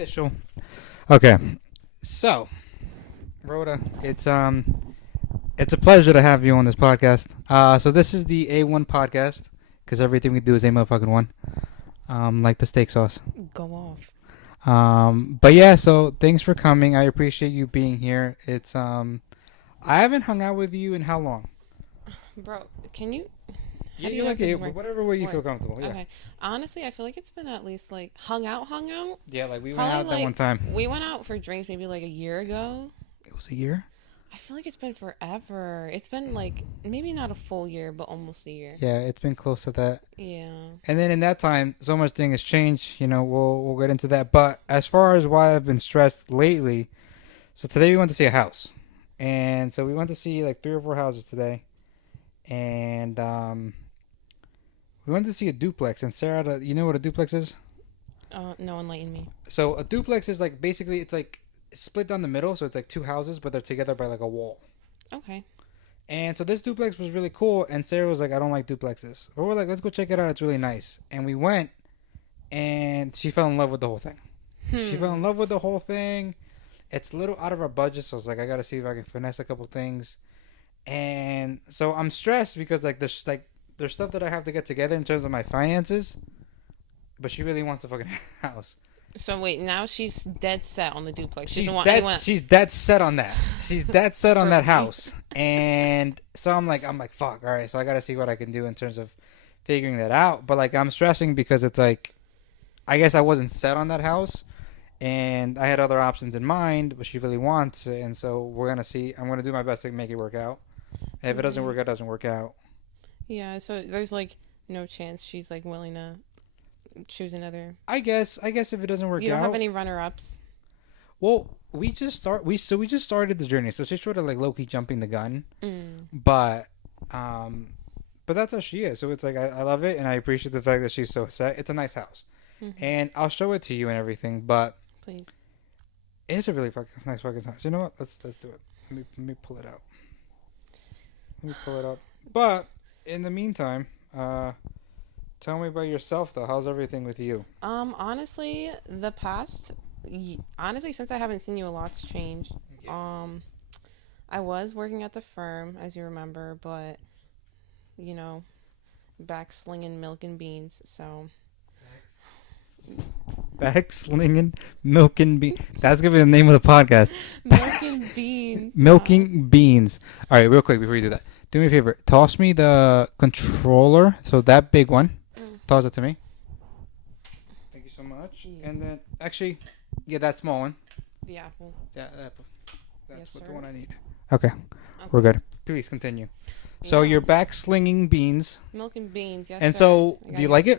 Official. Okay. So, Rhoda, it's a pleasure to have you on this podcast. So this is the A1 podcast because everything we do is a motherfucking one. Like the steak sauce. Go off. But yeah, so thanks for coming. I appreciate you being here. I haven't hung out with you in how long? Bro, can you... Yeah, do you know like if this it, is work- whatever way you work? feel comfortable. Yeah. Okay. Honestly, I feel like it's been at least, like, hung out. Yeah, like we went Probably, out that like, one time. We went out for drinks maybe, like, a year ago. It was a year? I feel like it's been forever. It's been, like, maybe not a full year, but almost a year. Yeah, it's been close to that. Yeah. And then in that time, so much thing has changed. You know, we'll get into that. But as far as why I've been stressed lately, so today we went to see a house, and so we went to see like 3 or 4 houses today, and we went to see a duplex. And Sarah, you know what a duplex is? No, enlighten me. So a duplex is like basically it's like split down the middle, so it's like 2 houses, but they're together by like a wall. Okay. And so this duplex was really cool, and Sarah was like, I don't like duplexes. But we're like, let's go check it out. It's really nice. And we went, and she fell in love with the whole thing. She fell in love with the whole thing. It's a little out of our budget, so I was like, I got to see if I can finesse a couple things. And so I'm stressed because there's stuff that I have to get together in terms of my finances, but she really wants a fucking house. So, wait, now she's dead set on the duplex. She She's doesn't want dead. anyone... She's dead set on that. She's dead set on that house. And so I'm like, fuck. All right. So I got to see what I can do in terms of figuring that out. But like, I'm stressing because it's like, I guess I wasn't set on that house, and I had other options in mind, but she really wants it. And so we're gonna see. I'm gonna do my best to make it work out. And if it doesn't work out, it doesn't work out. Yeah, so there's, like, no chance she's, like, willing to choose another... I guess if it doesn't work out, You don't have any runner-ups? well, we just started the journey. So she's sort of like low key jumping the gun, Mm. but that's how she is. So it's like I love it, and I appreciate the fact that she's so set. It's a nice house, Mm-hmm. and I'll show it to you and everything. But Please. it's a really nice fucking house. You know what? Let's do it. Let me pull it out. Let me pull it up. But in the meantime, tell me about yourself though. How's everything with you? Honestly, honestly, since I haven't seen you, a lot's changed. Yeah. I was working at the firm, as you remember, but, you know, back slinging milk and beans, so... Back slinging milk and beans. That's gonna be the name of the podcast. Milk and beans. Milking beans. All right, real quick before you do that, do me a favor. Toss me the controller. So that big one. Toss it to me. Thank you so much. Yes. And then actually, yeah, that small one. The apple. Yeah, that's Yes, what sir. the one I need. Okay, we're good. Please continue. So Yeah. you're back slinging beans, Milk and beans, yes, and sir. so I do you got like yes.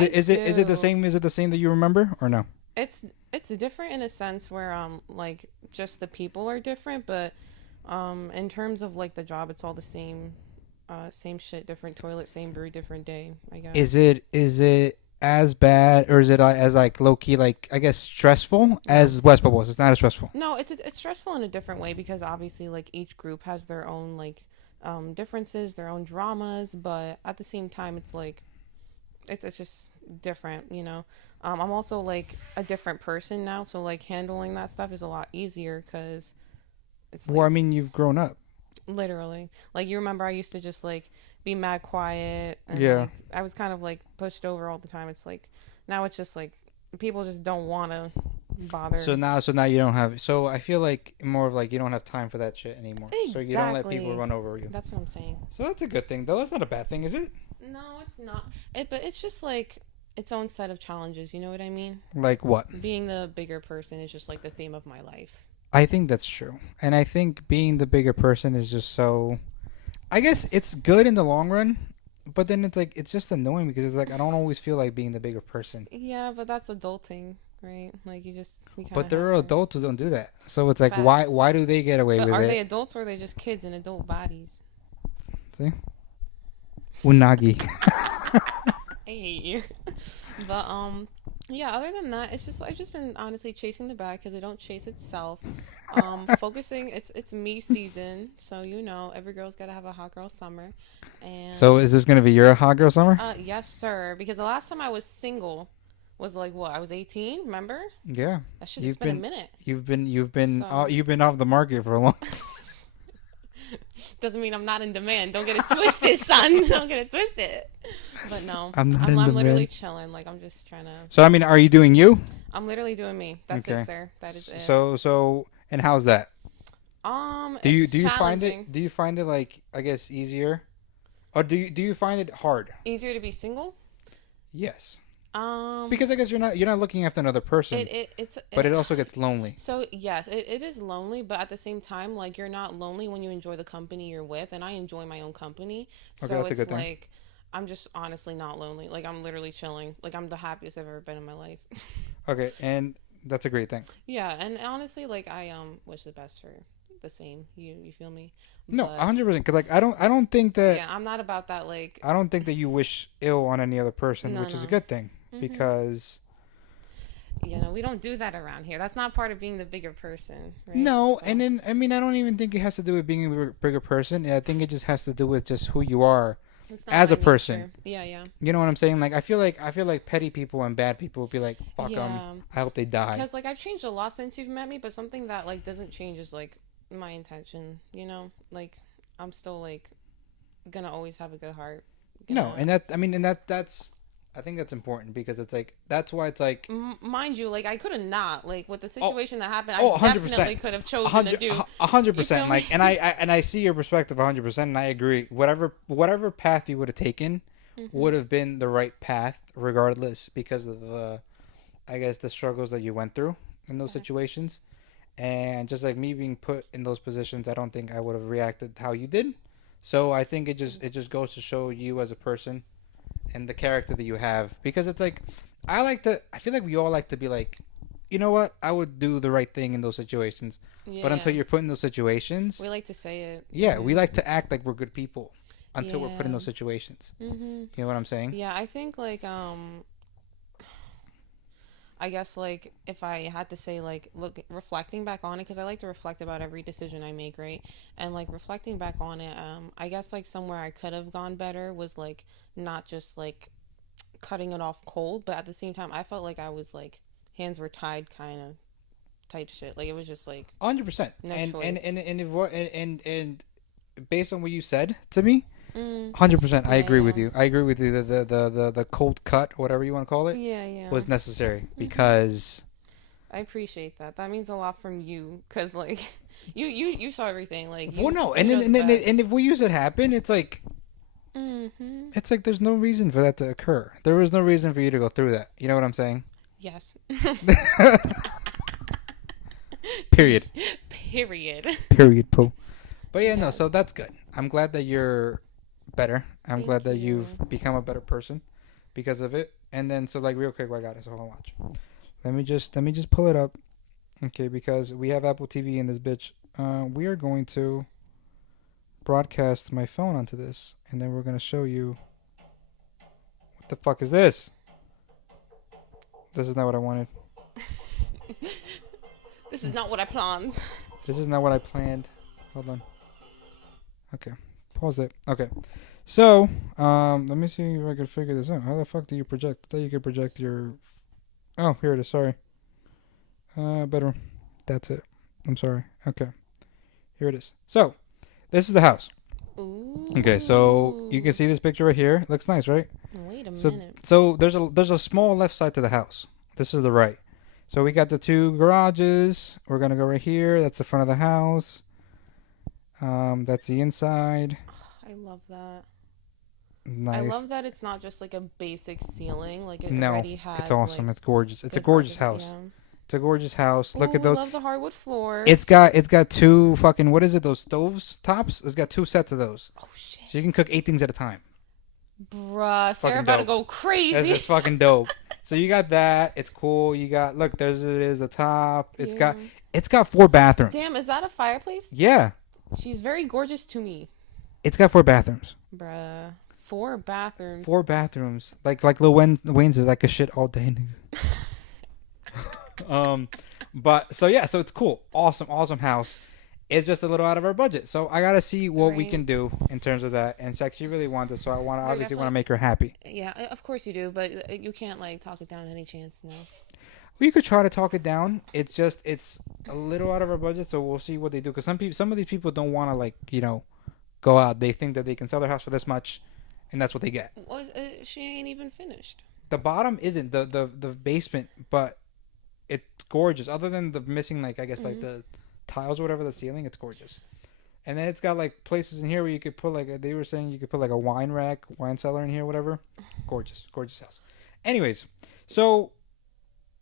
it? Is it the do. same? Is it the same that you remember or no? It's different in a sense where like just the people are different, but in terms of like the job, it's all the same. Same shit, different toilet, same brew, different day, I guess. Is it as bad, or is it as like low key, like I guess stressful as West was? It's not as stressful. No, it's stressful in a different way because obviously like each group has their own like differences, their own dramas, but at the same time it's like it's just different, you know. I'm also like a different person now, so like handling that stuff is a lot easier because it's like, Well, I mean, you've grown up. literally, like, you remember I used to just like be mad quiet and Yeah. like, I was kind of like pushed over all the time. It's like now it's just like people just don't want to bother. So now you don't have. So I feel like more of like you don't have time for that shit anymore. So you don't let people Exactly. run over you. That's what I'm saying. So that's a good thing, though. That's not a bad thing, is it? No, it's not. But it's just like its own set of challenges. You know what I mean? Like what? Being the bigger person is just like the theme of my life. I think that's true, and I think being the bigger person is just so. I guess it's good in the long run, but then it's like it's just annoying because it's like I don't always feel like being the bigger person. Yeah, but that's adulting, right? Like you But there are adults who don't do that, so it's like Facts. why do they get away But with are it? they adults or are they just kids in adult bodies? See, unagi. I hate you. But yeah, other than that, it's just I've just been honestly chasing the bag because I don't chase itself. Focusing, it's me season, so you know every girl's got to have a hot girl summer. And So is this gonna be your hot girl summer? yes, sir. Because the last time I was single was like what? I was 18. Remember? Yeah. That shit. It's been a minute. You've been off the market for a long time. Doesn't mean I'm not in demand. Don't get it twisted, son. Don't get it twisted. But no, I'm not in demand. literally chilling. Like I'm just trying to. So I mean, are you doing you? I'm literally doing me. That's it, sir. That is it. So and how's that? Do you find it like, I guess, easier, or do you find it hard? Easier to be single? Yes. Because I guess you're not looking after another person. But it also gets lonely. So yes, it is lonely, but at the same time, like you're not lonely when you enjoy the company you're with, and I enjoy my own company. So that's a good it's thing. like I'm just honestly not lonely. Like I'm literally chilling. Like I'm the happiest I've ever been in my life. Okay, and that's a great thing. Yeah, and honestly, like I wish the best for the same. You feel me? No, 100%. Because like I don't think that. Yeah, I'm not about that. Like I don't think that you wish ill on any other person, which is a good thing. Because we don't do that around here. That's not part of being the bigger person, right? No, so. And then I mean, I don't even think it has to do with being a bigger person. I think it just has to do with just who you are as a person. Nature. Yeah. You know what I'm saying? Like I feel like petty people and bad people would be like, fuck them. I hope they die. Because like I've changed a lot since you've met me, but something that like doesn't change is like my intention. You know, like I'm still like gonna always have a good heart. That's. I think that's important because it's like that's why it's like, mind you, like I could have not like with the situation that happened. I 100%. Definitely could have chosen to do 100%. Like, and I see your perspective 100%, and I agree. Whatever path you would have taken would have been the right path, regardless, because of I guess the struggles that you went through in those situations, and just like me being put in those positions, I don't think I would have reacted how you did. So I think it just goes to show you as a person. And the character that you have, because it's like, I feel like we all like to be like, you know what, I would do the right thing in those situations. Yeah. But until you're put in those situations, we like to say it. Yeah, we like to act like we're good people until we're put in those situations. You know what I'm saying? Yeah, I think like I guess like if I had to say like reflecting back on it, because I like to reflect about every decision I make, right? And like reflecting back on it, I guess like somewhere I could have gone better was like not just like cutting it off cold, but at the same time I felt like I was like hands were tied kind of type shit. Like it was just like 100%. And based on what you said to me, 100%. I agree with you. I agree with you that the cold cut, whatever you want to call it, was necessary because I appreciate that. That means a lot from you, because like you saw everything. Like and if we use it happen, it's like it's like there's no reason for that to occur. There was no reason for you to go through that. You know what I'm saying? Yes. Period. Period. Poo. But yeah, no. So that's good. I'm glad that you're better. I'm glad that you've become a better person because of it. And then so like real quick, I got it. So hold on, watch. Let me just pull it up. Okay, because we have Apple TV in this bitch. We are going to broadcast my phone onto this, and then we're gonna show you. What the fuck is this? This is not what I wanted. This is not what I planned. This is not what I planned. Hold on. Okay. Pause it. Okay. So, let me see if I can figure this out. How the fuck do you project? I thought you could project your... Oh, here it is. Sorry. Bedroom. That's it. I'm sorry. Okay. Here it is. So, this is the house. Ooh. Okay, so you can see this picture right here. It looks nice, right? Wait a minute. So there's a small left side to the house. This is the right. So we got the two garages. We're gonna go right here. That's the front of the house. That's the inside. I love that. Nice. I love that it's not just like a basic ceiling. Like it already has. It's awesome. Like, it's gorgeous. It's a gorgeous house. Yeah. It's a gorgeous house. Look at those. I love the hardwood floors. It's got two fucking, what is it? Those stoves tops. It's got two sets of those. Oh shit. So you can cook 8 things at a time. Bruh, Sarah about to go crazy. It's fucking dope. So you got that. It's cool. You got, look, there's it is the top. It's got 4 bathrooms. Damn, is that a fireplace? Yeah. She's very gorgeous to me. It's got 4 bathrooms. Bruh. 4 bathrooms. 4 bathrooms. Like Lil Wayne's is like a shit all day, nigga. But so yeah, so it's cool. Awesome house. it's just a little out of our budget. So I gotta see what we Right. can do in terms of that. And she really wants it, so I want to They're obviously want to definitely. make her happy. Yeah, of course you do, but you can't like talk it down any chance. No. We could try to talk it down. It's a little out of our budget, so we'll see what they do. Because some of these people don't want to like go out. They think that they can sell their house for this much, and that's what they get. Was she ain't even finished? The bottom isn't the basement, but it's gorgeous. Other than the missing like I guess like Mm-hmm. the tiles or whatever, the ceiling, it's gorgeous. And then it's got like places in here where you could put like they were saying you could put like a wine rack, wine cellar in here, whatever. Gorgeous, gorgeous house. Anyways, so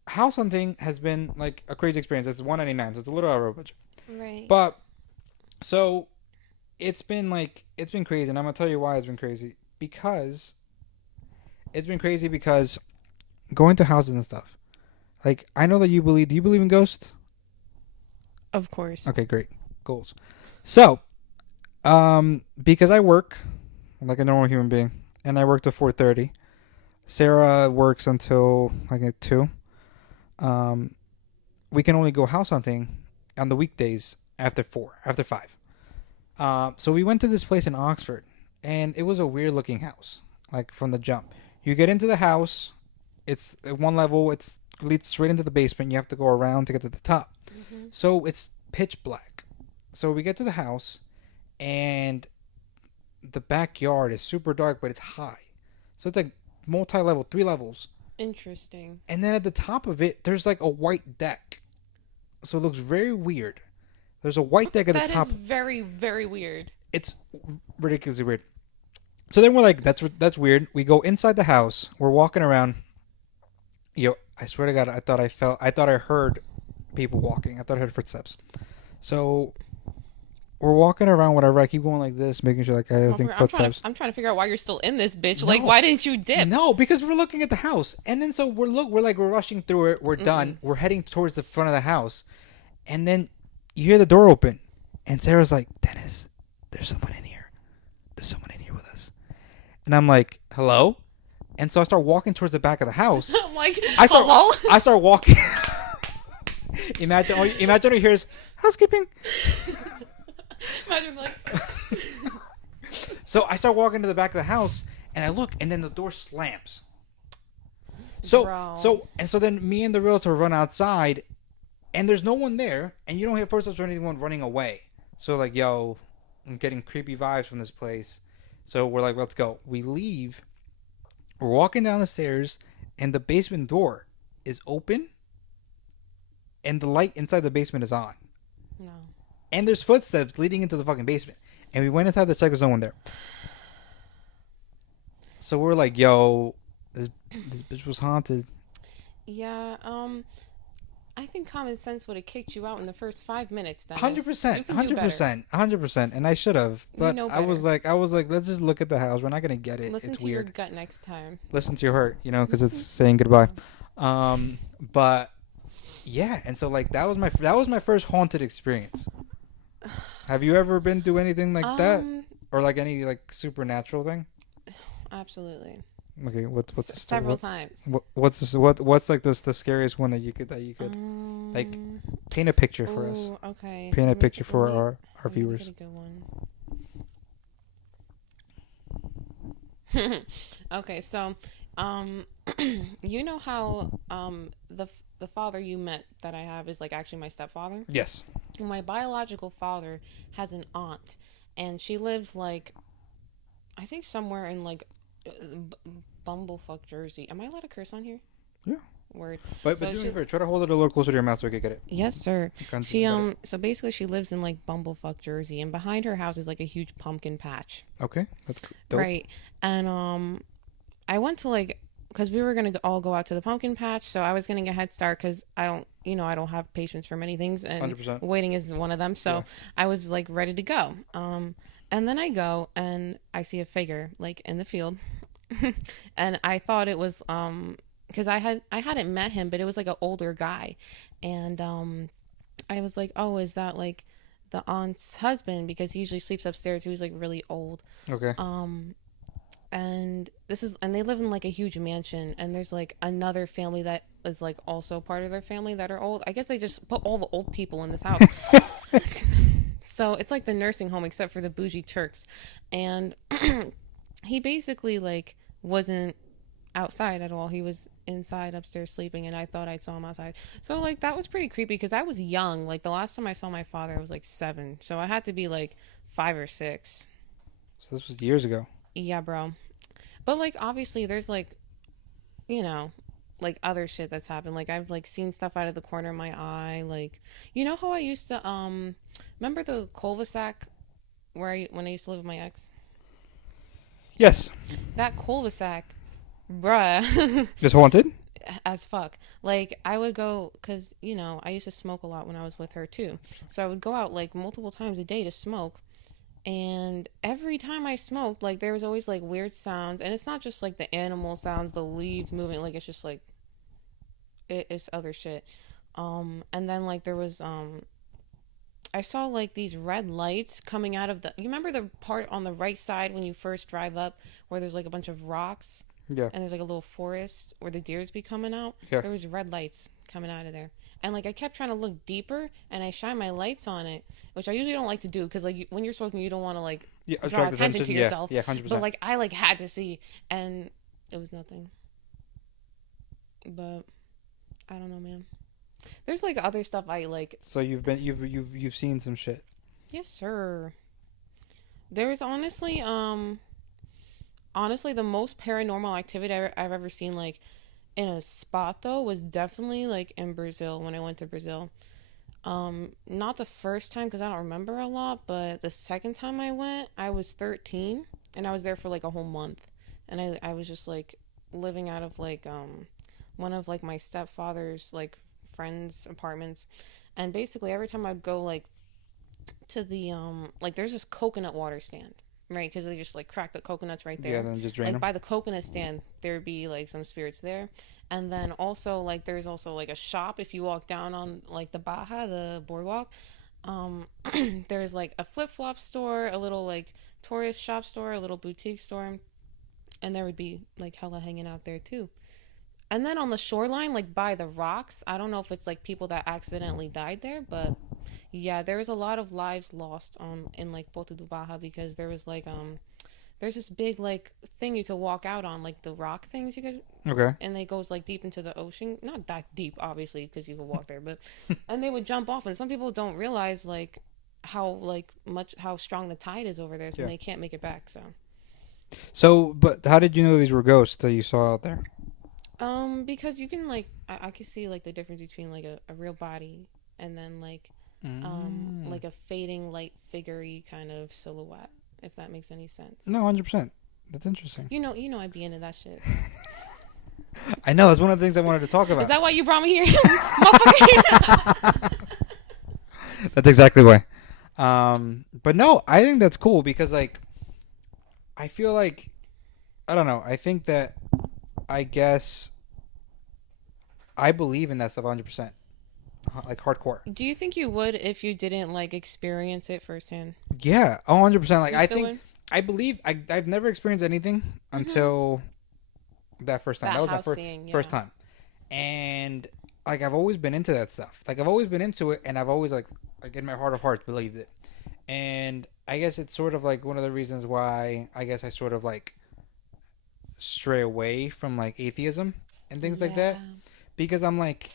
house hunting has been like a crazy experience. It's $199, so it's a little out of our budget. Right. But so it's been crazy, and I'm gonna tell you why it's been crazy. Because it's been crazy because going to houses and stuff. Like I know that you believe. Do you believe in ghosts? Of course. Okay, great. Goals. So, because I work like a normal human being, and I work till 4:30. Sarah works until like at 2. We can only go house hunting on the weekdays after 5. So we went to this place in Oxford, and it was a weird looking house. Like from the jump, you get into the house, it's at one level, it's leads straight into the basement. You have to go around to get to the top. Mm-hmm. So it's pitch black. So we get to the house, and the backyard is super dark, but it's high. So it's like multi-level, 3 levels. Interesting. And then at the top of it, there's like a white deck. So it looks very weird. There's a white deck at the top. That is very, very weird. It's ridiculously weird. So then we're like, that's weird. We go inside the house. We're walking around. Yo, I swear to God, I thought I heard people walking. I thought I heard footsteps. So we're walking around, whatever. I keep going like this, making sure like I Well, think footsteps. I'm trying to figure out why you're still in this bitch. No. Like, why didn't you dip? No, because we're looking at the house, and then so we're rushing through it. We're done. We're heading towards the front of the house, and then you hear the door open, and Sarah's like, "Dennis, there's someone in here. There's someone in here with us." And I'm like, "Hello?" And so I start walking towards the back of the house. I'm like, Hello? hello? I start walking. Imagine who hears housekeeping. Imagine like, So I start walking to the back of the house, and I look, and then the door slams. So Bro. so then me and the realtor run outside, and there's no one there, and you don't hear footsteps or anyone running away. So like, yo, I'm getting creepy vibes from this place. So we're like, let's go. We leave. We're walking down the stairs, and the basement door is open, and the light inside the basement is on. no. And there's footsteps leading into the fucking basement. And we went inside to check, there's no one there. So we're like, yo, this bitch was haunted. Yeah, I think common sense would have kicked you out in the first 5 minutes. Dennis. 100%, You can do better. 100%. And I should have. But You know I was like, let's just look at the house. We're not going to get it. Listen It's to weird. your gut next time. Listen to your heart, because it's saying goodbye. But yeah, and so like that was my first haunted experience. Have you ever been through anything like that, or like any like supernatural thing? Absolutely. Okay, what's the Several times. what's like the scariest one that you could like paint a picture for us. Okay. Paint a Let me- picture for let me- our let me viewers. get a good one. Okay, so you know how the father you met that I have is like actually my stepfather? Yes. My biological father has an aunt, and she lives like I think somewhere in like Bumblefuck, Jersey. Am I allowed to curse on here? Yeah. Word. But So do me she- a favor, try to hold it a little closer to your mouth so I can get it. Yes, sir. Can't She get it. so basically she lives in like Bumblefuck, Jersey, and behind her house is like a huge pumpkin patch. Okay, that's dope. Right. And I went to like because we were gonna all go out to the pumpkin patch, so I was getting a head start because I don't have patience for many things, and 100%. waiting is one of them. So Yeah. I was like ready to go. And then I go and I see a figure like in the field, and I thought it was because I hadn't met him, but it was like an older guy, and I was like, oh, is that like the aunt's husband? Because he usually sleeps upstairs. He was like really old. Okay. And they live in like a huge mansion, and there's like another family that is like also part of their family that are old. I guess they just put all the old people in this house. So it's like the nursing home except for the bougie Turks. And he basically like wasn't outside at all. He was inside upstairs sleeping, and I thought I saw him outside. So like that was pretty creepy because I was young. Like the last time I saw my father I was like 7. So I had to be like 5 or 6. So this was years ago. Yeah, bro. But like obviously there's like, you know, like other shit that's happened. Like I've like seen stuff out of the corner of my eye. Like you know how I used to remember the cul-de-sac where when I used to live with my ex? Yes. That cul-de-sac, bruh. It's haunted? As fuck. Like I would go because you know I used to smoke a lot when I was with her too. So I would go out like multiple times a day to smoke. And every time I smoked, like there was always like weird sounds, and it's not just like the animal sounds, the leaves moving, like it's just like it's other shit. And then like there was I saw like these red lights coming out of the. You remember the part on the right side when you first drive up where there's like a bunch of rocks? Yeah. And there's like a little forest where the deers be coming out. Yeah. There was red lights coming out of there. And like I kept trying to look deeper, and I shine my lights on it, which I usually don't like to do because like when you're smoking, you don't want to like draw attention to yourself. Yeah, 100%. But like I like had to see, and it was nothing. But I don't know, man. There's like other stuff I like. So you've seen some shit. Yes, sir. There's honestly the most paranormal activity I've ever seen like in a spot though was definitely like in Brazil when I went to Brazil. Not the first time because I don't remember a lot, but the second time I went, I was 13 and I was there for like a whole month, and I was just like living out of like one of like my stepfather's like friends' apartments, and basically every time I'd go like to the like there's this coconut water stand. Right, because they just like crack the coconuts right there. Yeah, then just drain like them. by the coconut stand, there would be like some spirits there, and then also like there's also like a shop if you walk down on like the Baja, the boardwalk. There's like a flip flop store, a little like tourist shop store, a little boutique store, and there would be like hella hanging out there too. And then on the shoreline, like by the rocks, I don't know if it's like people that accidentally died there, but yeah, there was a lot of lives lost on in like Porto do Baja because there was like there's this big like thing you could walk out on, like the rock things you could. Okay. And it goes like deep into the ocean, not that deep obviously because you could walk there, but and they would jump off, and some people don't realize like how strong the tide is over there, so they can't make it back. So, but how did you know these were ghosts that you saw out there? Because you can like I can see like the difference between like a real body and then like like a fading light figure-y kind of silhouette, if that makes any sense. No, 100%. That's interesting. You know I'd be into that shit. I know, that's one of the things I wanted to talk about. Is that why you brought me here? Motherfucker. That's exactly why. But no, I think that's cool because like I feel like I don't know, I think that I guess I believe in that stuff 100%. Like hardcore. Do you think you would if you didn't like experience it firsthand? Yeah, 100%. Like I think would? I believe I've never experienced anything until that first time. That was my first time. And like I've always been into that stuff. Like I've always been into it, and I've always like in my heart of hearts believed it. And I guess it's sort of like one of the reasons why I guess I sort of like stray away from like atheism and things like that, because I'm like,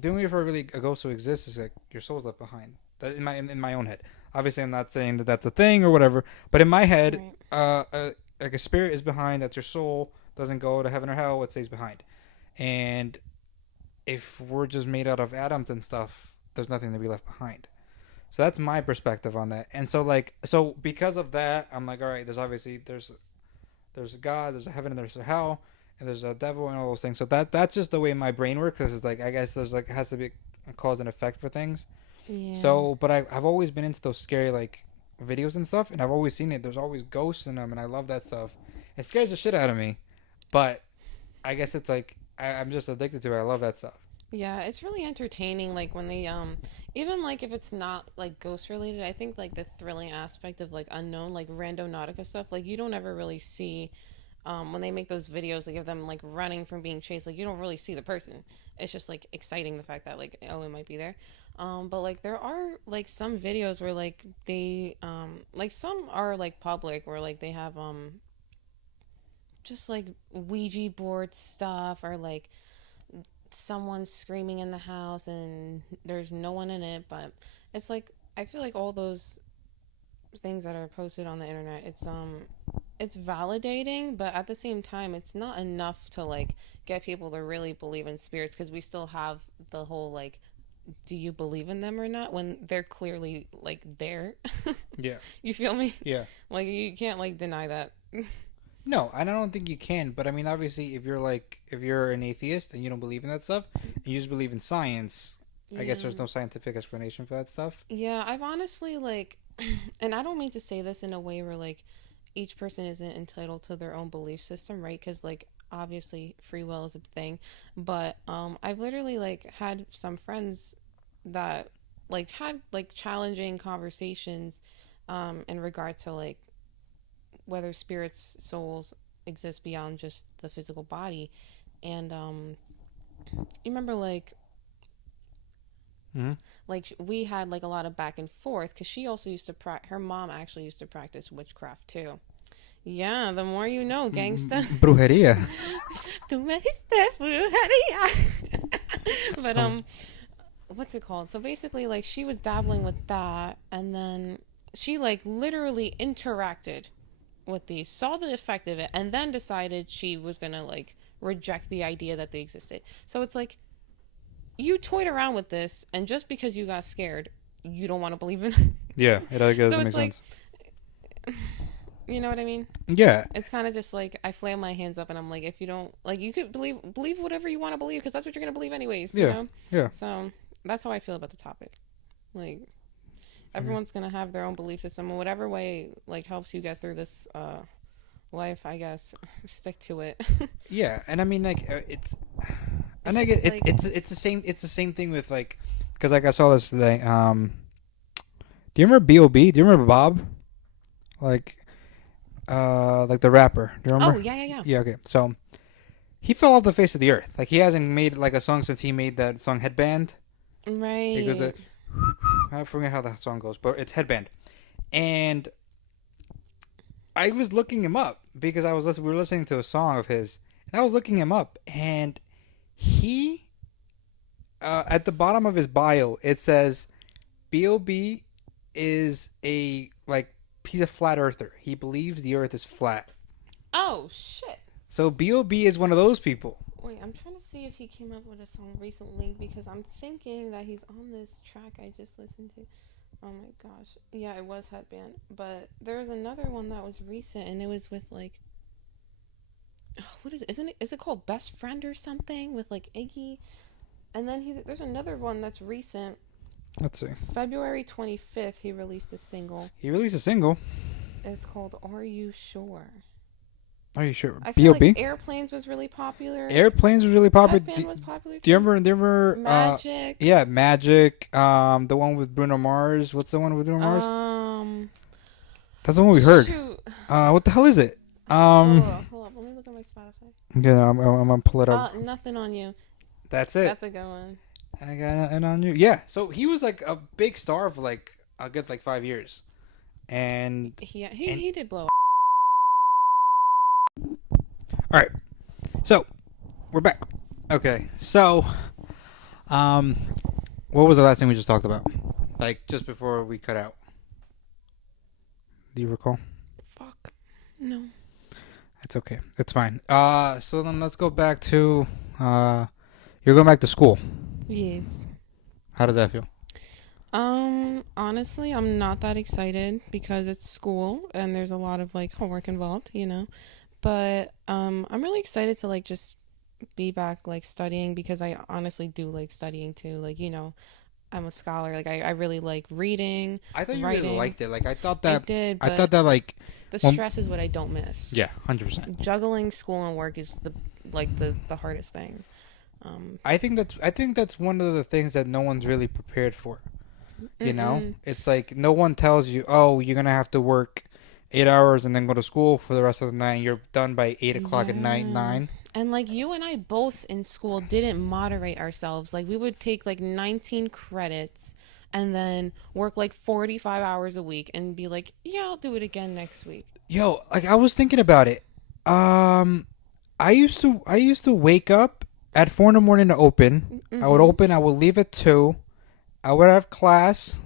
the only way for really a ghost to exist is like your soul's left behind. In my own head. Obviously, I'm not saying that that's a thing or whatever, but in my head, like a spirit is behind. That's your soul. Doesn't go to heaven or hell. It stays behind. And if we're just made out of atoms and stuff, there's nothing to be left behind. So that's my perspective on that. And so because of that, I'm like, all right. There's a God, there's a heaven, and there's a hell, and there's a devil, and all those things. So that's just the way my brain works, because it's like I guess there's like has to be a cause and effect for things. Yeah. So, but I've always been into those scary like videos and stuff, and I've always seen it. There's always ghosts in them, and I love that stuff. It scares the shit out of me, but I guess it's like I'm just addicted to it. I love that stuff. Yeah, it's really entertaining. Like when they even like if it's not like ghost related, I think like the thrilling aspect of like unknown like randonautica stuff. Like you don't ever really see when they make those videos, they give them like running from being chased. Like you don't really see the person. It's just like exciting the fact that like oh it might be there. But like there are like some videos where like they like some are like public where like they have just like Ouija board stuff or like someone screaming in the house and there's no one in it, but it's like I feel like all those things that are posted on the internet, it's validating, but at the same time it's not enough to like get people to really believe in spirits because we still have the whole like do you believe in them or not when they're clearly like there. Yeah. You feel me? Yeah. Like you can't like deny that. No, and I don't think you can. But I mean, obviously, if you're an atheist and you don't believe in that stuff, and you just believe in science, I guess there's no scientific explanation for that stuff. Yeah, I've honestly like, and I don't mean to say this in a way where like each person isn't entitled to their own belief system, right? Because like obviously free will is a thing, but I've literally like had some friends that like had like challenging conversations in regard to like whether spirits, souls exist beyond just the physical body. And you remember Mm-hmm. like we had like a lot of back and forth because she also used to her mom actually used to practice witchcraft too. Yeah, the more you know, gangsta. Brujeria. Tu me diste brujeria. But what's it called? So basically like she was dabbling with that and then she like literally interacted with these, saw the effect of it, and then decided she was gonna like reject the idea that they existed. So it's like you toyed around with this, and just because you got scared, you don't want to believe in it. Yeah, it doesn't so make sense. You know what I mean? Yeah. It's kind of just like I flam my hands up, and I'm like, if you don't like, you could believe whatever you want to believe, because that's what you're gonna believe anyways. Yeah. You know? Yeah. So that's how I feel about the topic. Like everyone's gonna have their own belief system, and whatever way like helps you get through this life, I guess. Stick to it. Yeah, and I mean like it's and I It's get just, like- it's the same thing with like because like I saw this today. Do you remember B.O.B.? Do you remember Bob? Like the rapper. Do you remember? Oh yeah. Yeah. Okay. So he fell off the face of the earth. Like he hasn't made like a song since he made that song Headband. Right. It goes I forget how that song goes, but it's Headband. And I was looking him up because we were listening to a song of his, and I was looking him up, and he at the bottom of his bio it says B.O.B. is a like he's a flat earther. He believes the earth is flat. Oh shit. So B.O.B. is one of those people. Wait, I'm trying to see if he came up with a song recently because I'm thinking that he's on this track I just listened to. Oh my gosh. Yeah, it was Headband. But there's another one that was recent and it was with like what is it? Is it called Best Friend or something with like Iggy? And then there's another one that's recent. Let's see. February 25th he released a single. He released a single. It's called Are You Sure? Are you sure? I feel B.O.B. like Airplanes was really popular. Airplanes was really popular. Headband was popular too. Do you remember Magic? Yeah, Magic. The one with Bruno Mars. What's the one with Bruno Mars? That's the one we heard. Shoot. What the hell is it? Hold up. Let me look at my Spotify. Yeah, I'm gonna pull it up. Nothing on You. That's it. That's a good one. I got it on you. Yeah. So he was like a big star for like a good like 5 years, and He did blow up. all right. So we're back. Okay. So, what was the last thing we just talked about? Like just before we cut out. Do you recall? Fuck. No. It's okay. It's fine. So then let's go back to you're going back to school. Yes. How does that feel? Honestly, I'm not that excited because it's school and there's a lot of like homework involved, you know. But I'm really excited to like just be back like studying because I honestly do like studying too. Like, you know, I'm a scholar. Like I really like reading. I thought you writing. really liked it. Like I thought that I did. But I thought that like the stress is what I don't miss. Yeah, 100%. Juggling school and work is the hardest thing. I think that's one of the things that no one's really prepared for. You know, it's like no one tells you, oh, you're gonna have to work 8 hours, and then go to school for the rest of the night. And you're done by 8 o'clock at night, Yeah. 9. And like you and I both in school didn't moderate ourselves. Like we would take like 19 credits and then work like 45 hours a week and be like, yeah, I'll do it again next week. Yo, like I was thinking about it. I used to wake up at 4 in the morning to open. I would Mm-hmm. open. I would leave at 2. I would have class,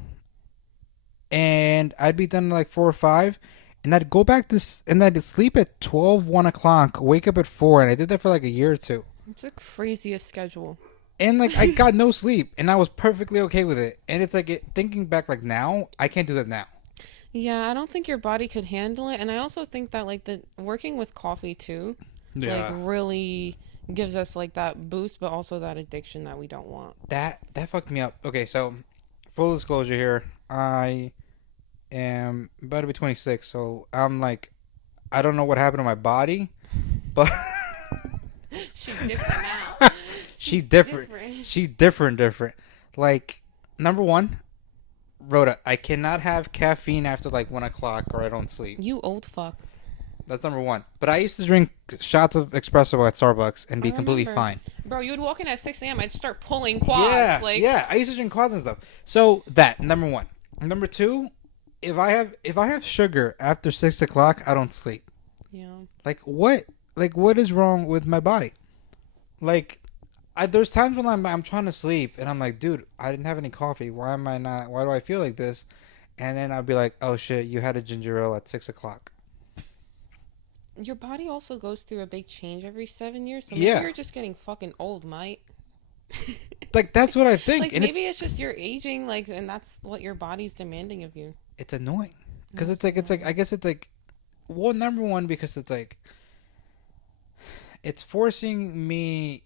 and I'd be done at like 4 or 5. And I'd go back and I'd sleep at 12, 1 o'clock, wake up at 4, and I did that for like a year or two. It's the craziest schedule. And like I got no sleep, and I was perfectly okay with it. And it's like thinking back, like now, I can't do that now. Yeah, I don't think your body could handle it. And I also think that like the working with coffee too, like really gives us like that boost, but also that addiction that we don't want. That fucked me up. Okay, so full disclosure here, I am about to be 26, so I'm like, I don't know what happened to my body, but She's different now. she's She's different. different. She's different. Like, number one, Rhoda, I cannot have caffeine after like 1 o'clock or I don't sleep. You old fuck. That's number one. But I used to drink shots of espresso at Starbucks and be I completely remember. fine. Bro, you would walk in at 6 a.m. I'd start pulling quads. Yeah, Like, yeah. I used to drink quads and stuff. So that number one. Number two, if I have sugar after 6 o'clock, I don't sleep. yeah. Like what? Like what is wrong with my body? Like, there's times when I'm trying to sleep and I'm like, dude, I didn't have any coffee. Why am I not? Why do I feel like this? And then I'll be like, oh shit, you had a ginger ale at 6 o'clock. Your body also goes through a big change every 7 years, so maybe Yeah. you're just getting fucking old, mate. Like that's what I think. Like, And maybe it's just you're aging, like, and that's what your body's demanding of you. it's annoying because That's it's like I guess it's like, well, number one, because it's like it's forcing me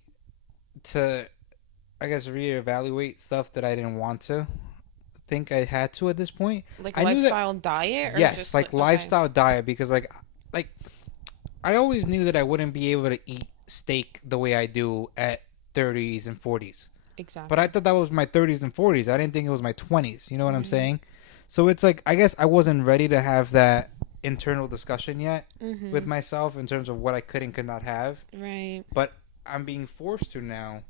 to, I guess, reevaluate stuff that I didn't want to think I had to at this point. Like I knew that. lifestyle diet? Or Yes, just like okay. lifestyle diet, because like I always knew that I wouldn't be able to eat steak the way I do at 30s and 40s. Exactly. But I thought that was my 30s and 40s. I didn't think it was my 20s. You know what I'm Mhm. saying? So it's like, I guess I wasn't ready to have that internal discussion yet Mm-hmm. with myself in terms of what I could and could not have. Right. But I'm being forced to now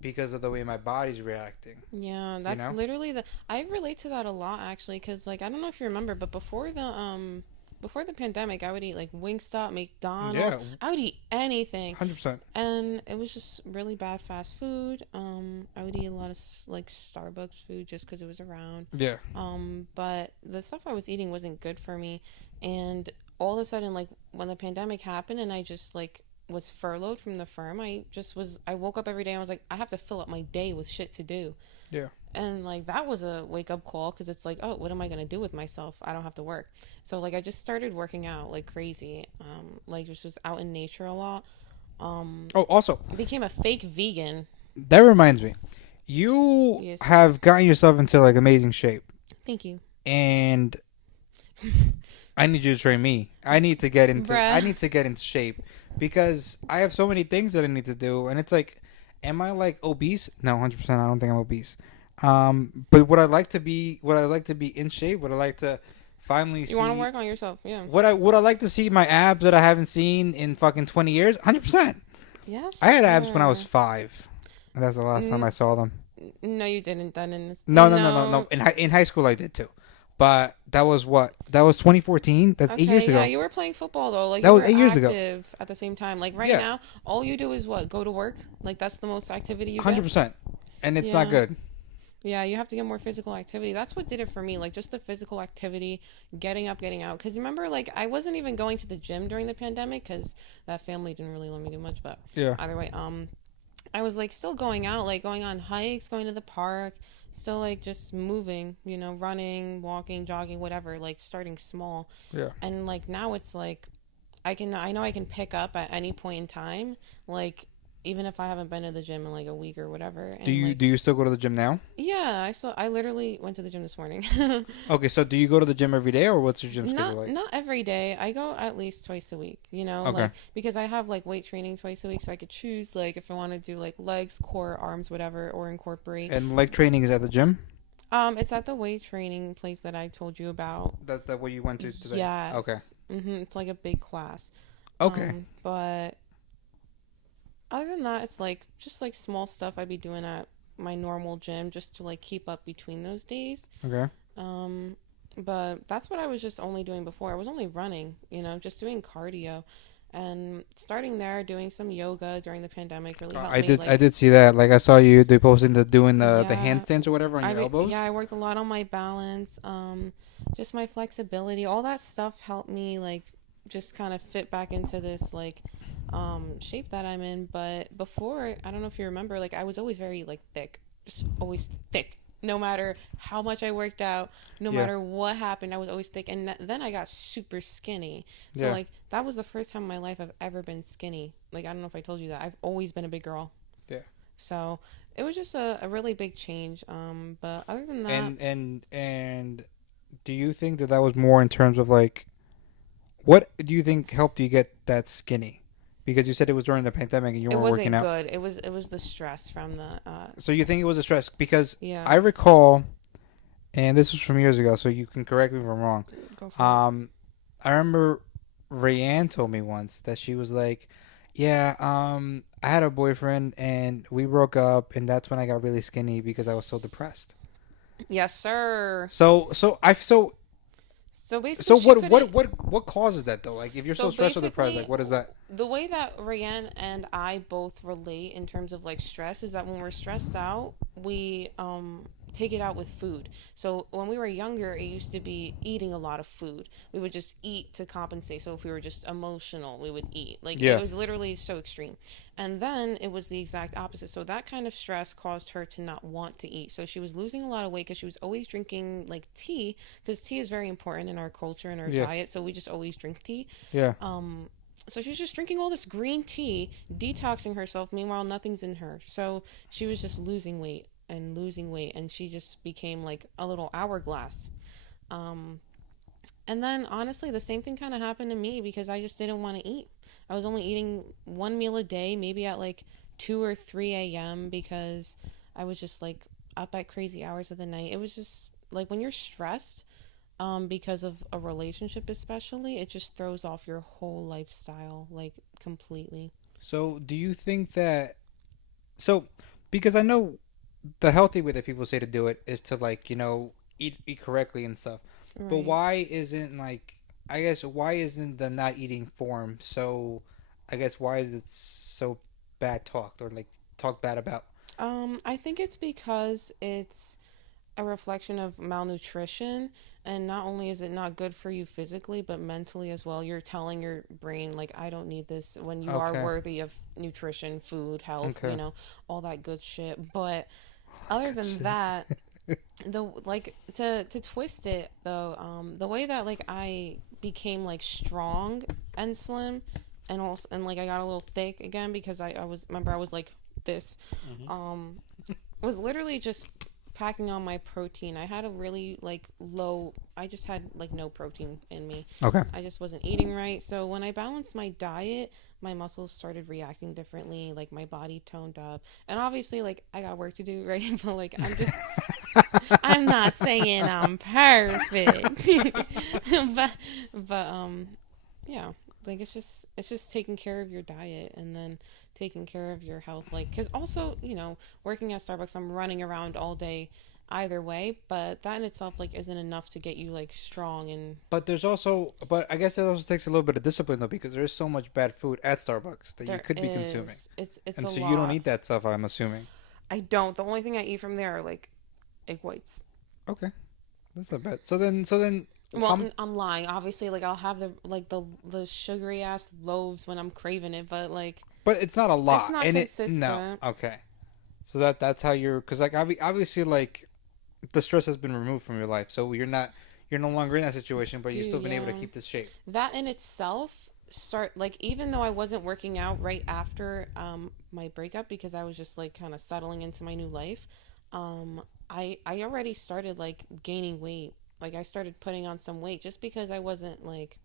because of the way my body's reacting. Yeah, that's know? literally the. I relate to that a lot actually, because like I don't know if you remember, but before the pandemic, I would eat like Wingstop, McDonald's. Yeah, I would eat anything, 100%. and it was just really bad fast food. I would eat a lot of like Starbucks food just because it was around. Yeah. But the stuff I was eating wasn't good for me, and all of a sudden, like when the pandemic happened, and I just like was furloughed from the firm, I woke up every day and I was like, I have to fill up my day with shit to do. Yeah. And like that was a wake up call, because it's like, oh, what am I gonna do with myself? I don't have to work. So like I just started working out like crazy. Like just was out in nature a lot. Oh, also, Became a fake vegan. that reminds me. You Yes. have gotten yourself into like amazing shape, Thank you. and I need you to train me. I need to get into shape because I have so many things that I need to do, and it's like, am I like obese? No, 100%. I don't think I'm obese. But would I like to be? Would I like to be in shape? Would I like to finally see? You want to work on yourself? Yeah. Would I like to see my abs that I haven't seen in fucking 20 years? 100%. Yes. I had abs when I was 5. And that's the last time I saw them. No, you didn't. Then in this. No. In high school, I did too. But that was what? That was 2014. That's 8 years ago. Yeah, you were playing football though. Like That you was were 8 years ago. active at the same time. Like right Yeah. now, all you do is what? Go to work. Like that's the most activity you 100%. And it's not Yeah. good. Yeah, you have to get more physical activity. That's what did it for me. Like just the physical activity, getting up, getting out. Because remember, like I wasn't even going to the gym during the pandemic because that family didn't really let me do much. But Yeah. either way, I was like still going out, like going on hikes, going to the park, still like just moving, you know, running, walking, jogging, whatever, like starting small. Yeah. And like now it's like I know I can pick up at any point in time, like even if I haven't been to the gym in like a week or whatever. And Do you still go to the gym now? Yeah, I literally went to the gym this morning. Okay, so do you go to the gym every day, or what's your gym schedule like? Not every day. I go at least twice a week, you know, Okay. like because I have like weight training twice a week, so I could choose like if I want to do like legs, core, arms, whatever, or incorporate. And leg training is at the gym? It's at the weight training place that I told you about. That what you went to today? Okay. Yes. It's like a big class. Okay. But other than that, it's like just like small stuff I'd be doing at my normal gym just to like keep up between those days. Okay. Um, but that's what I was just only doing before. I was only running, just doing cardio. And starting there, doing some yoga during the pandemic really helped I me. did. I Like, did see that. Like I saw you. They posting doing the yeah, handstands or whatever on your elbows. yeah, I worked a lot on my balance, just my flexibility. All that stuff helped me like just kind of fit back into this like shape that I'm in. But before, I don't know if you remember, like I was always very like thick, just always thick. No matter how much I worked out, no Yeah. matter what happened, I was always thick. And then I got super skinny. So Yeah. like that was the first time in my life I've ever been skinny. Like I don't know if I told you that. I've always been a big girl. Yeah. So it was just a really big change. But other than that, And do you think that was more in terms of like what do you think helped you get that skinny? Because you said it was during the pandemic and you it weren't working wasn't out. good. It was the stress from the So you think it was a stress? Because yeah. I recall, and this was from years ago, so you can correct me if I'm wrong. Go for it. Um, I remember Rayanne told me once that she was like, "Yeah, I had a boyfriend and we broke up, and that's when I got really skinny because I was so depressed." Yes, sir. So So so basically, she couldn't. what causes that though? Like if you're so So stressed or depressed, basically, like what is that? the way that Rayanne and I both relate in terms of like stress is that when we're stressed out, we take it out with food. So when we were younger, it used to be eating a lot of food. We would just eat to compensate. So if we were just emotional, we would eat. Like it Yeah. was literally so extreme. And then it was the exact opposite. So that kind of stress caused her to not want to eat. So she was losing a lot of weight because she was always drinking like tea, because tea is very important in our culture and our Yeah. diet. So we just always drink tea. Yeah. So she was just drinking all this green tea, detoxing herself. Meanwhile, nothing's in her. So she was just losing weight and losing weight, and she just became like a little hourglass. Um, and then honestly, the same thing kind of happened to me because I just didn't want to eat. I was only eating one meal a day, maybe at like 2 or 3 a.m. because I was just like up at crazy hours of the night. It was just like when you're stressed, because of a relationship, especially, it just throws off your whole lifestyle like completely. So do you think that so because I know the healthy way that people say to do it is to like eat correctly and stuff. But Right. why isn't like I guess why isn't the not eating form so? I guess why is it so bad talked or like talked bad about? I think it's because it's a reflection of malnutrition, and not only is it not good for you physically but mentally as well. You're telling your brain like I don't need this when you are Okay. worthy of nutrition, food, health, Okay. all that good shit. But other Good than shit. that, the like to twist it though, the way that like I became like strong and slim, and also and like I got a little thick again because I was, remember, I was like this, Hmm. um was literally just packing on my protein. I had a really like low, I just had like no protein in me. Okay. I just wasn't eating right. So when I balanced my diet, my muscles started reacting differently, like my body toned up. And obviously like I got work to do, right? But like I'm not saying I'm perfect. but but yeah, like it's just taking care of your diet and then taking care of your health, like cuz also, working at Starbucks, I'm running around all day either way, but that in itself like isn't enough to get you like strong. And But I guess it also takes a little bit of discipline though, because there is so much bad food at Starbucks that you there could be consuming, is it's and a so you don't lot. eat that stuff. I'm assuming. I don't. The only thing I eat from there are like egg whites. Okay, that's not bad. So then, Well, how, I'm lying. Obviously, like I'll have the sugary ass loaves when I'm craving it, but like but it's not a it's lot, not and it no. consistent. Okay, so that's how you're because like obviously like the stress has been removed from your life, so you're no longer in that situation, but you've Dude, still been able to yeah. keep this shape. That in itself start like, even though I wasn't working out right after my breakup because I was just like kind of settling into my new life, I already started like gaining weight. Like I started putting on some weight just because I wasn't like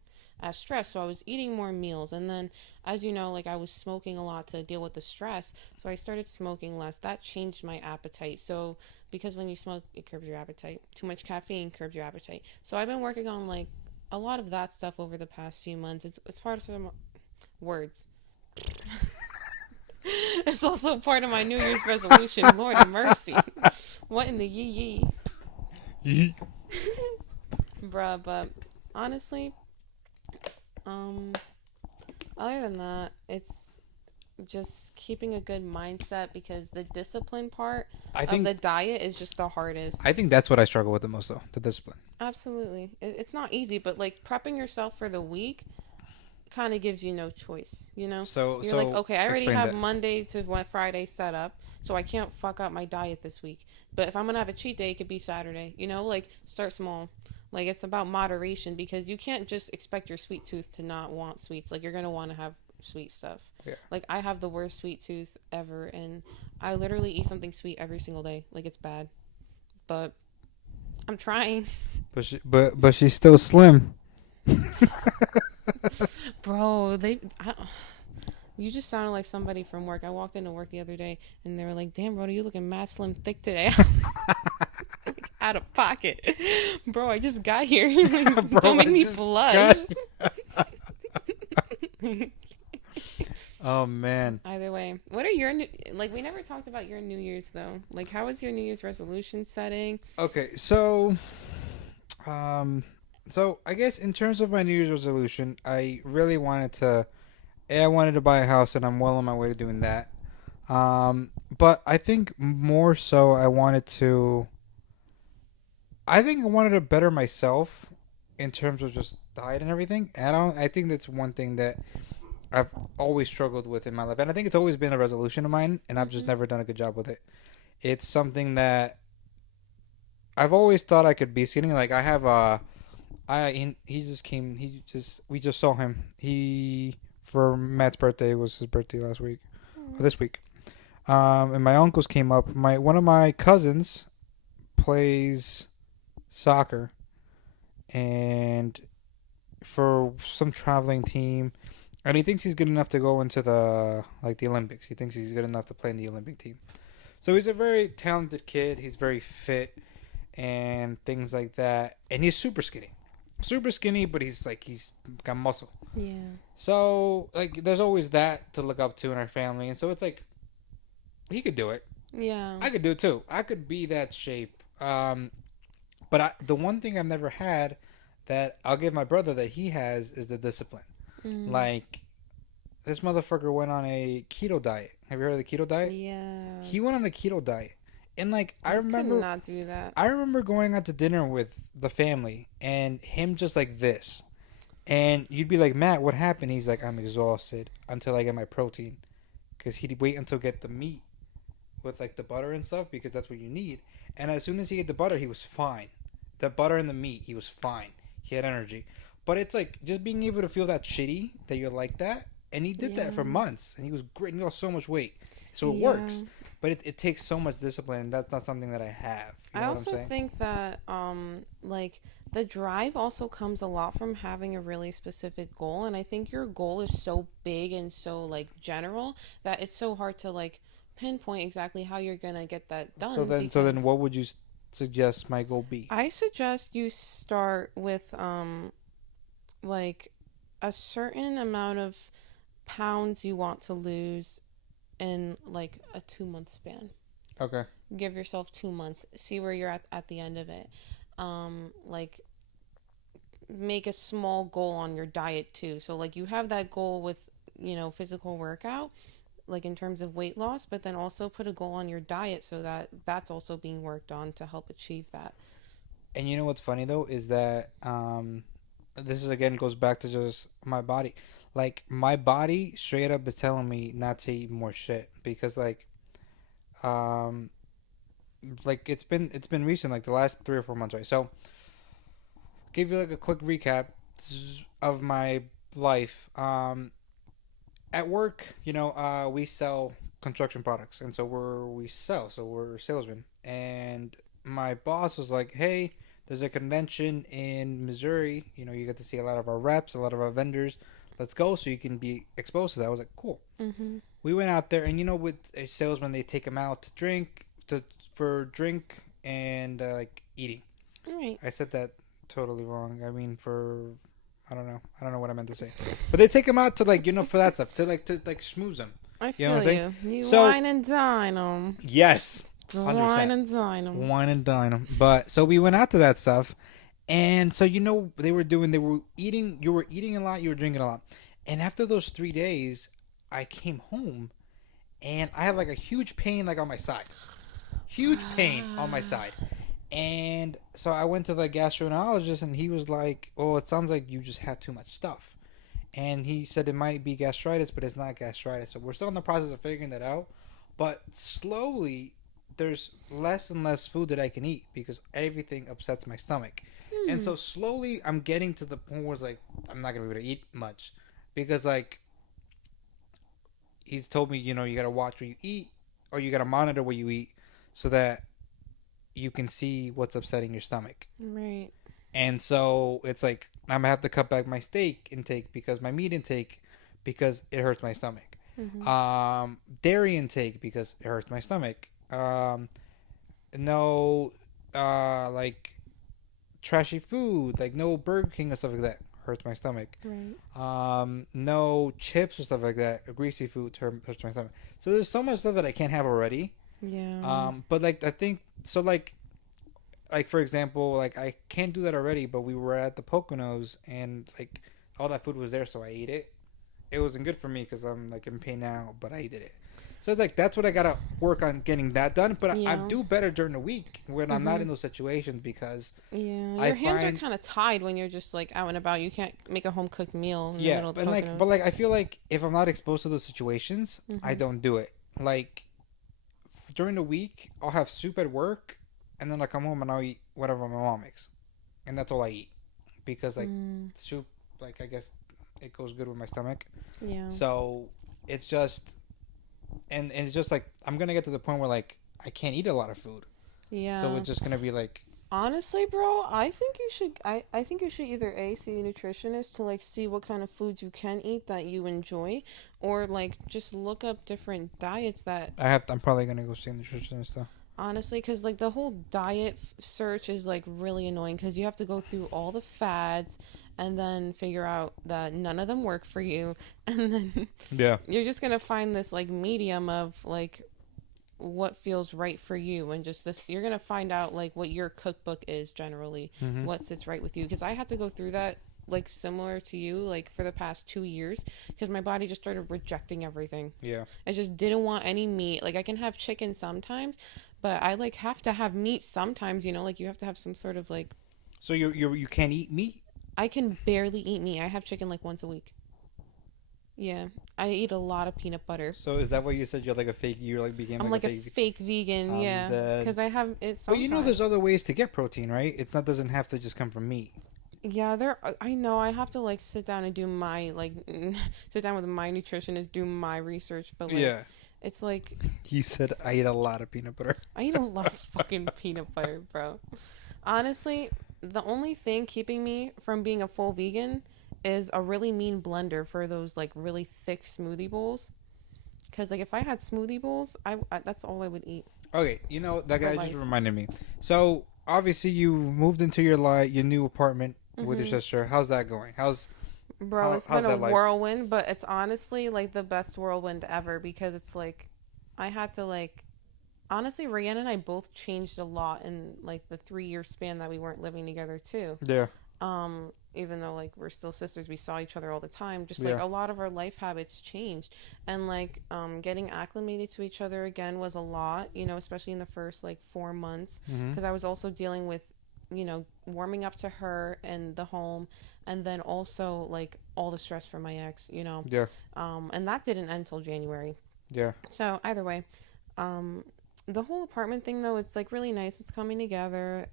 as stress. So I was eating more meals. And then, as you know, like I was smoking a lot to deal with the stress. So I started smoking less. That changed my appetite. So, because when you smoke, it curbs your appetite. Too much caffeine curbs your appetite. So I've been working on like a lot of that stuff over the past few months. It's part of some words. It's also part of my New Year's resolution. Lord have mercy. What in the yee yee? Bruh, but honestly, um, other than that, it's just keeping a good mindset because the discipline part I of think the diet is just the hardest. I think that's what I struggle with the most, though, the discipline. Absolutely. It's not easy, but like prepping yourself for the week kind of gives you no choice, you know? You're like, So okay, I already explain have that. Monday to Friday set up, so I can't fuck up my diet this week. But if I'm gonna have a cheat day, it could be Saturday, you know? Like, start small. Like, it's about moderation because you can't just expect your sweet tooth to not want sweets. Like, you're gonna want to have sweet stuff. Yeah. Like, I have the worst sweet tooth ever, and I literally eat something sweet every single day. Like, it's bad. But I'm trying. But she's still slim. Bro, you just sounded like somebody from work. I walked into work the other day and they were like, "Damn, Rawdah, you looking mad slim thick today." Out of pocket. Bro, I just got here. Bro, Don't make I me just blush. Oh man. Either way, what are your like? We never talked about your New Year's though. Like, how was your New Year's resolution setting? Okay, so um so I guess in terms of my New Year's resolution, I really wanted to I wanted to buy a house, and I'm well on my way to doing that. But I think more so I think I wanted to better myself in terms of just diet and everything. And I think that's one thing that I've always struggled with in my life, and I think it's always been a resolution of mine, and I've just Mm-hmm. never done a good job with it. It's something that I've always thought I could be skinny. Like I have he just came. We just saw him. He for Matt's birthday, was his birthday last week or this week. And my uncles came up. My One of my cousins plays soccer, and for some traveling team, and he thinks he's good enough to go into the Olympics. He thinks he's good enough to play in the Olympic team. So he's a very talented kid. He's very fit and things like that. And he's super skinny, but he's got muscle. Yeah. So like, there's always that to look up to in our family, and so it's like he could do it. Yeah. I could do it too. I could be that shape. The one thing I've never had that I'll give my brother that he has is the discipline. Mm. Like, this motherfucker went on a keto diet. Have you heard of the keto diet? Yeah. He went on a keto diet. And like I could remember not do that. I remember going out to dinner with the family and him just like this. And you'd be like, "Matt, what happened?" He's like, "I'm exhausted until I get my protein." Cuz he'd wait until get the meat with like the butter and stuff because that's what you need. And as soon as he ate the butter, he was fine. The butter and the meat, he was fine. He had energy. But it's like just being able to feel that shitty that you're like that. And he did that for Yeah. months, and he was great. And he lost so much weight, so it Yeah. works. But it takes so much discipline, and that's not something that I have. You know I what I'm also saying? think that like the drive also comes a lot from having a really specific goal, and I think your goal is so big and so like general that it's so hard to like pinpoint exactly how you're gonna get that done. So then, what would you suggest my goal be? I suggest you start with like a certain amount of pounds you want to lose in like a 2 month span. Okay. Give yourself 2 months. See where you're at the end of it. Like make a small goal on your diet too. So like you have that goal with physical workout, like in terms of weight loss, but then also put a goal on your diet so that that's also being worked on to help achieve that. And you know what's funny though is that this is again goes back to just my body. Like my body straight up is telling me not to eat more shit because um it's been recent, like the last 3 or 4 months, right? So give you like a quick recap of my life. At work, we sell construction products, and so we're salesmen. And my boss was like, "Hey, There's a convention in Missouri. You know, you get to see a lot of our reps, a lot of our vendors. Let's go so you can be exposed to that. I was like, cool. Mm-hmm. We went out there, and you know, with a salesman, they take them out to drink, for drink and like eating. Right. I said that totally wrong. I mean, I don't know. I don't know what I meant to say. But they take them out to like, you know, for that stuff, to like schmooze them. I You know feel what I'm you. You So- wine and dine them. Yes. 100%. Wine and dine them. Wine and dine 'em. But so we went out to that stuff, and so you know they were eating. You were eating a lot. You were drinking a lot, and after those 3 days, I came home, and I had like a huge pain like on my side, huge pain on my side, and so I went to the gastroenterologist, and he was like, "Oh, it sounds like you just had too much stuff," and he said it might be gastritis, but it's not gastritis. So we're still in the process of figuring that out, but slowly. There's less and less food that I can eat because everything upsets my stomach. And so slowly I'm getting to the point where it's like I'm not going to be able to eat much because like he's told me, you know, you got to watch what you eat or you got to monitor what you eat so that you can see what's upsetting your stomach. Right. And so it's like I'm going to have to cut back my steak intake because my meat intake because it hurts my stomach. Mm-hmm. Dairy intake because it hurts my stomach. No, like trashy food, like no Burger King or stuff like that hurts my stomach. Right. No chips or stuff like that, greasy food hurts my stomach. So there's so much stuff that I can't have already. Yeah. But like I think so, like for example, like I can't do that already. But we were at the Poconos and like all that food was there, so I ate it. It wasn't good for me because I'm like in pain now, but I did it. So it's like that's what I gotta work on getting that done. But I do better during the week when I'm not in those situations because your hands are kind of tied when you're just like out and about. You can't make a home cooked meal. In the middle of the Poconos. but I feel like if I'm not exposed to those situations, I don't do it. Like during the week, I'll have soup at work, and then I come home and I'll eat whatever my mom makes, and that's all I eat because like soup, like I guess it goes good with my stomach. Yeah. So it's just. And it's just like I'm gonna get to the point where like I can't eat a lot of food. Yeah. So it's just gonna be like. Honestly, bro, I think you should. I think you should either see a nutritionist to like see what kind of foods you can eat that you enjoy, or like just look up different diets that. I'm probably gonna go see a nutritionist though. Honestly, because like the whole diet search is like really annoying because you have to go through all the fads and then figure out that none of them work for you, and then you're just gonna find this like medium of like what feels right for you, and just this you're gonna find out like what your cookbook is generally, what sits right with you. Because I had to go through that like similar to you like for the past 2 years because my body just started rejecting everything. I just didn't want any meat. Like I can have chicken sometimes, but I like have to have meat sometimes, you know, like you have to have some sort of like. So you can't eat meat? I can barely eat meat. I have chicken like once a week. Yeah, I eat a lot of peanut butter. So is that what you said? You're like a fake. You like became. I'm like a fake vegan. Yeah, because I have it. Sometimes. But you know, there's other ways to get protein, right? It's not doesn't have to just come from meat. Yeah, I know. I have to like sit down and do my like sit down with my nutritionist, do my research. But like, it's like you said. I eat a lot of peanut butter. I eat a lot of fucking peanut butter, bro. Honestly, the only thing keeping me from being a full vegan is a really mean blender for those like really thick smoothie bowls. Because like if I had smoothie bowls, I that's all I would eat. Okay, you know that guy just reminded me. So obviously you moved into your new apartment with your sister. How's that going? Bro, it's been a whirlwind, but it's honestly like the best whirlwind ever because it's like I had to like honestly, Rihanna and I both changed a lot in like the 3-year span that we weren't living together too. Yeah. Even though like we're still sisters, we saw each other all the time. Just like a lot of our life habits changed, and like getting acclimated to each other again was a lot. You know, especially in the first like 4 months, because I was also dealing with, you know, warming up to her and the home, and then also like all the stress from my ex. You know. Yeah. And that didn't end till January. Yeah. So either way, the whole apartment thing though, it's like really nice. It's coming together.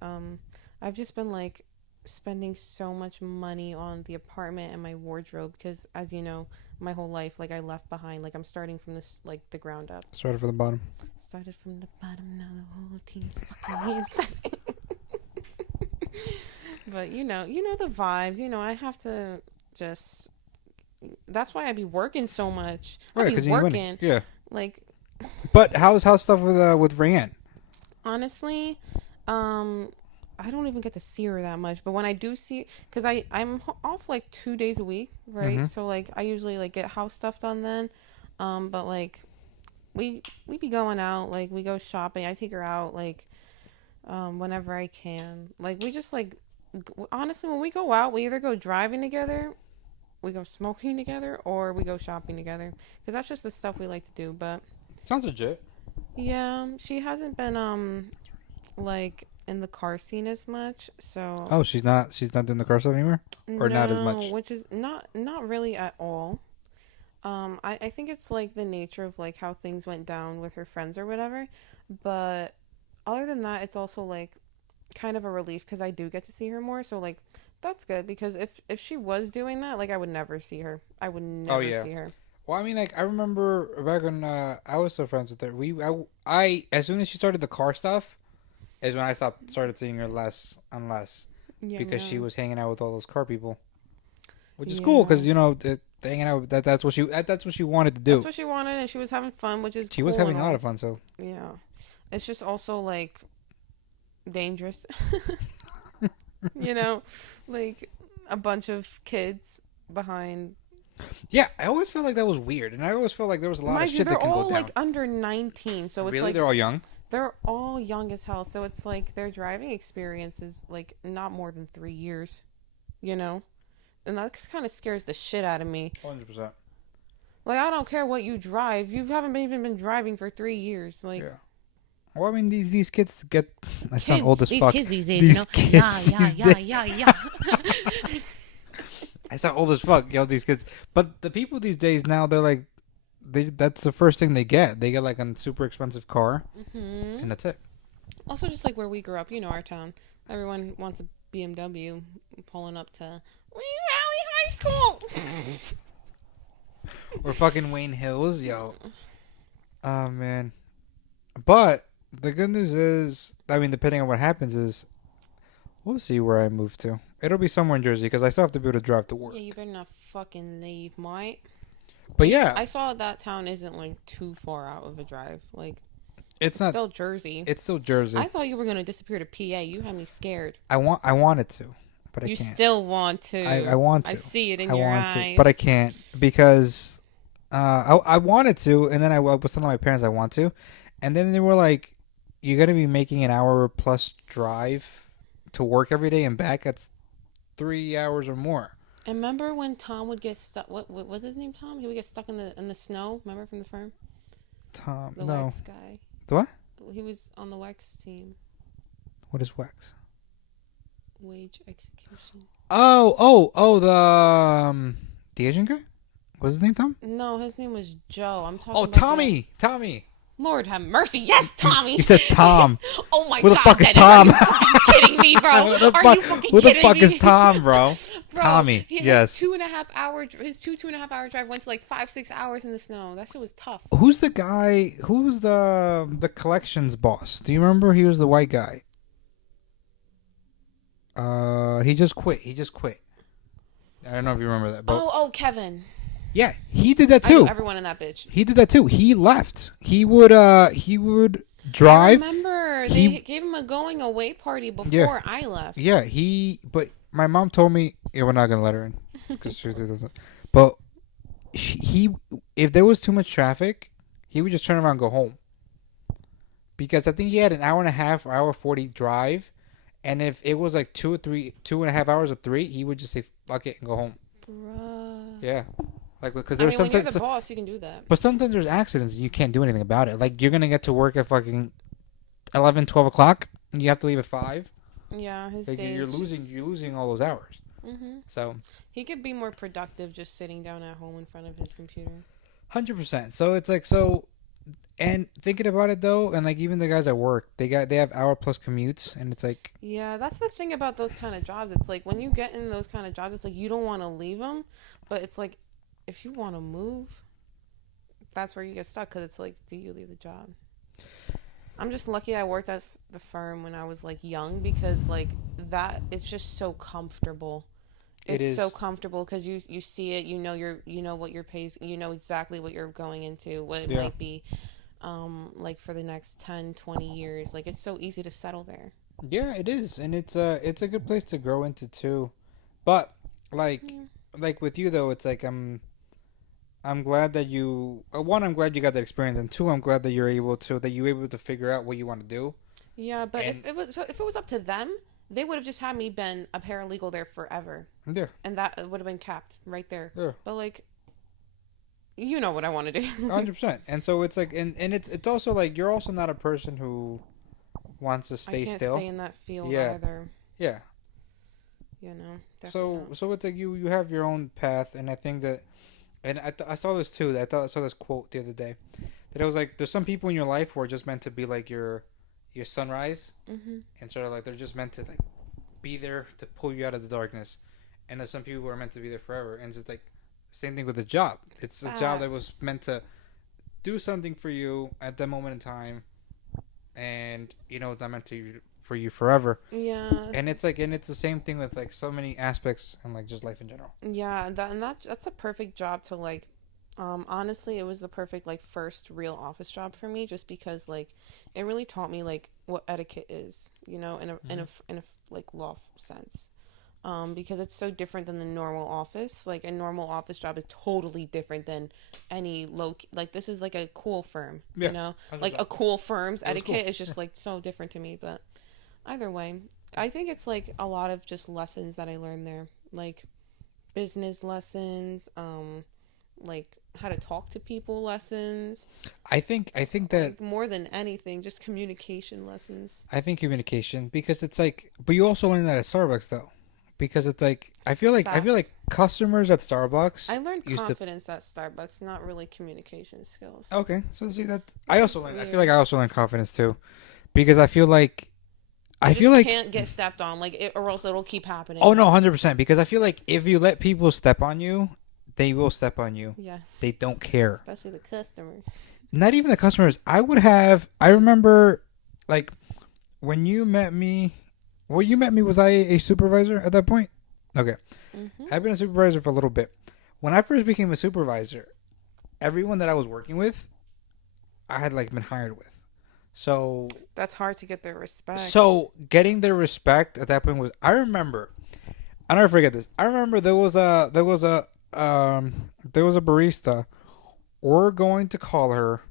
I've just been like spending so much money on the apartment and my wardrobe because, as you know, my whole life like I left behind. Like I'm starting from this like the ground up. Started from the bottom. Started from the bottom. Now the whole team's fucking But you know the vibes. I have to just. That's why I be working so much. I Right, be because you're winning. working Yeah. like But how's stuff with Rayanne? honestly, I don't even get to see her that much. But when I do see, because I'm off like 2 days a week, right? Mm-hmm. So like I usually like get house stuff done then. But like we be going out, like we go shopping. I take her out like whenever I can. Like we just like honestly when we go out, we either go driving together, we go smoking together, or we go shopping together. Because that's just the stuff we like to do. But Sounds legit. yeah, she hasn't been like in the car scene as much. So Oh, she's not doing the car stuff anymore, or not as much. which is not really at all. I think it's like the nature of like how things went down with her friends or whatever. But other than that, it's also like kind of a relief because I do get to see her more. So like that's good because if she was doing that, like I would never see her. I would never see her. Well, I mean, like I remember back when I was so friends with her. I as soon as she started the car stuff, is when I started seeing her less and less Yeah, because she no. was hanging out with all those car people, which is Yeah. cool because hanging out that's what she wanted to do. That's what she wanted, and she was having fun, which is She was cool having and a lot all. of fun. So Yeah, it's just also like dangerous. Like a bunch of kids behind. yeah, I always felt like that was weird, and I always felt like there was a lot Mind of you, shit they're that can all go down. like under 19, so it's Really, like they're all young. they're all young as hell. So it's like their driving experience is like not more than 3 years, you know, and that kind of scares the shit out of me. 100%. Like I don't care what you drive, you haven't even been driving for 3 years. Like Yeah. Well, I mean, these kids get. I sound kids, old as these fuck. kids these days, These Yeah, kids yeah, these yeah, days. yeah, yeah. I sound old as fuck, these kids. But the people these days now, they're like, that's the first thing they get. They get like a super expensive car, and that's it. Also, just like where we grew up, our town, everyone wants a BMW pulling up to Wee Valley High School. Or fucking Wayne Hills, yo. Oh man. But the good news is, I mean, depending on what happens, is we'll see where I move to. It'll be somewhere in Jersey because I still have to be able to drive to work. Yeah, you better not fucking leave, mate. But yeah, I saw that town isn't like too far out of a drive. Like it's not. still Jersey. It's still Jersey. I thought you were gonna disappear to PA. You had me scared. I wanted to, but I You can't. still want to. I want to. I see it in I your want eyes. to, but I can't because I wanted to, and then I was telling my parents I want to, and then they were like, "You're gonna be making an hour plus drive to work every day and back. That's 3 hours or more." And remember when Tom would get stuck? What was his name? Tom? He would get stuck in the snow. Remember from the firm? Tom, The no, Wax guy. the what? He was on the Wax team. What is wax? Wage execution. The Asian guy. What's his name? Tom? No, his name was Joe. I'm talking. Oh, about Tommy. Tommy. Lord have mercy. Yes, Tommy. You said Tom. Oh my Who the God. fuck is Dennis, Tom? Are you fucking kidding me, bro? Who the Are fuck- you fucking Who the kidding fuck me? is Tom, bro? Bro, Tommy. His Yes. 2.5 hour, his two and a half hour drive went to like 5-6 hours in the snow. That shit was tough. Who's the guy? Who's the collections boss? Do you remember? He was the white guy. He just quit. I don't know if you remember that, but Oh, Kevin. yeah, he did that I knew too. everyone in that bitch. He did that too. He left. He would drive. I remember He- they gave him a going away party before I left. Yeah, but my mom told me, yeah, we're not gonna let her in because she doesn't. But if there was too much traffic, he would just turn around and go home. Because I think he had an hour and a half, or hour 40 drive, and if it was like 2.5 hours or 3, he would just say fuck it and go home. Bruh. Yeah, like because I there's mean, when you're sometimes, the boss, you can do that. but sometimes there's accidents and you can't do anything about it. Like you're gonna get to work at fucking 11, 12 o'clock, and you have to leave at 5. Yeah, his Like days. you're losing all those hours. Hmm. So He could be more productive just sitting down at home in front of his computer. 100%. So it's like and thinking about it though, and like even the guys at work, they have hour plus commutes, and it's like Yeah, that's the thing about those kind of jobs. It's like when you get in those kind of jobs, it's like you don't want to leave them, but it's like if you want to move, that's where you get stuck because it's like, do you leave the job? I'm just lucky I worked at the firm when I was like young because like that it's just so comfortable. It It's so is. comfortable because you see it, you know what your pays, you know exactly what you're going into, what it Yeah. might be, like for the next 10, 20 years. Like it's so easy to settle there. Yeah, it is, and it's a good place to grow into too. But like Yeah. like with you though, it's like I'm glad that you one, I'm glad you got that experience, and two, I'm glad that you're able to figure out what you want to do. Yeah, but And if it was up to them, they would have just had me been a paralegal there forever, yeah, and that would have been capped right there. yeah, But like, you know what I want to do. 100%. And so it's like, and it's also like you're also not a person who wants to I stay can't still. stay in that field Yeah, either. yeah. You know, definitely So not. so it's like you have your own path, and I think that, and I saw this too. I saw this quote the other day that it was like there's some people in your life who are just meant to be like your sunrise, Mhm. and sort of like they're just meant to like be there to pull you out of the darkness, and there's some people who are meant to be there forever, and it's just like same thing with the job. It's a job that was Facts. meant to do something for you at that moment in time, and it's not meant to for you forever. Yeah. And it's like, and it's the same thing with like so many aspects and like just life in general. Yeah, that's a perfect job to like. Honestly, it was the perfect like first real office job for me, just because like it really taught me like what etiquette is, you know, in a like law sense. Because it's so different than the normal office. Like a normal office job is totally different than any like this is like a cool firm, Yeah, you know, like 100%. a cool firm's It was cool. etiquette is just like so different to me. But either way, I think it's like a lot of just lessons that I learned there, like business lessons, like how to talk to people lessons, I think that like more than anything, just communication lessons. I think communication, because it's like, but you also learn that at Starbucks though, because it's like I feel like Facts. customers at Starbucks I learned used to. confidence at Starbucks, not really communication skills. Okay, so see that It's I feel like weird. I also learned confidence too, because I feel like I You feel just like can't get stepped on, like it, or else it'll keep happening. oh no, 100%, because I feel like if you let people step on you, they will step on you. Yeah, They don't care. especially the customers. Not even the customers. I remember like when you met me. Well, you met me. Was I a supervisor at that point? Okay. Hmm. I've been a supervisor for a little bit. When I first became a supervisor, everyone that I was working with, I had like been hired with. So That's hard to get their respect. getting their respect at that point was, I remember, I'll never forget this. I remember there was a barista. We're going to call her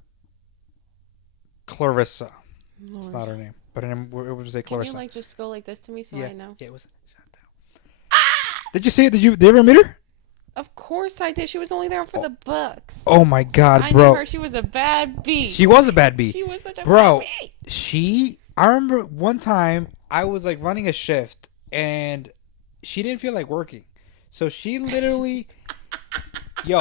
Clarissa. It's Lord. not her name, but it was a Can you Clarissa. like just go like this to me so Yeah, I know? yeah, it was. Did you see it? Did you ever meet her? Of course I did. She was only there for the books. Oh my god, I knew bro. her. She was a bad bee. She was a bad bee. She was such a Bro, bad bee. I remember one time I was like running a shift and she didn't feel like working. So she literally she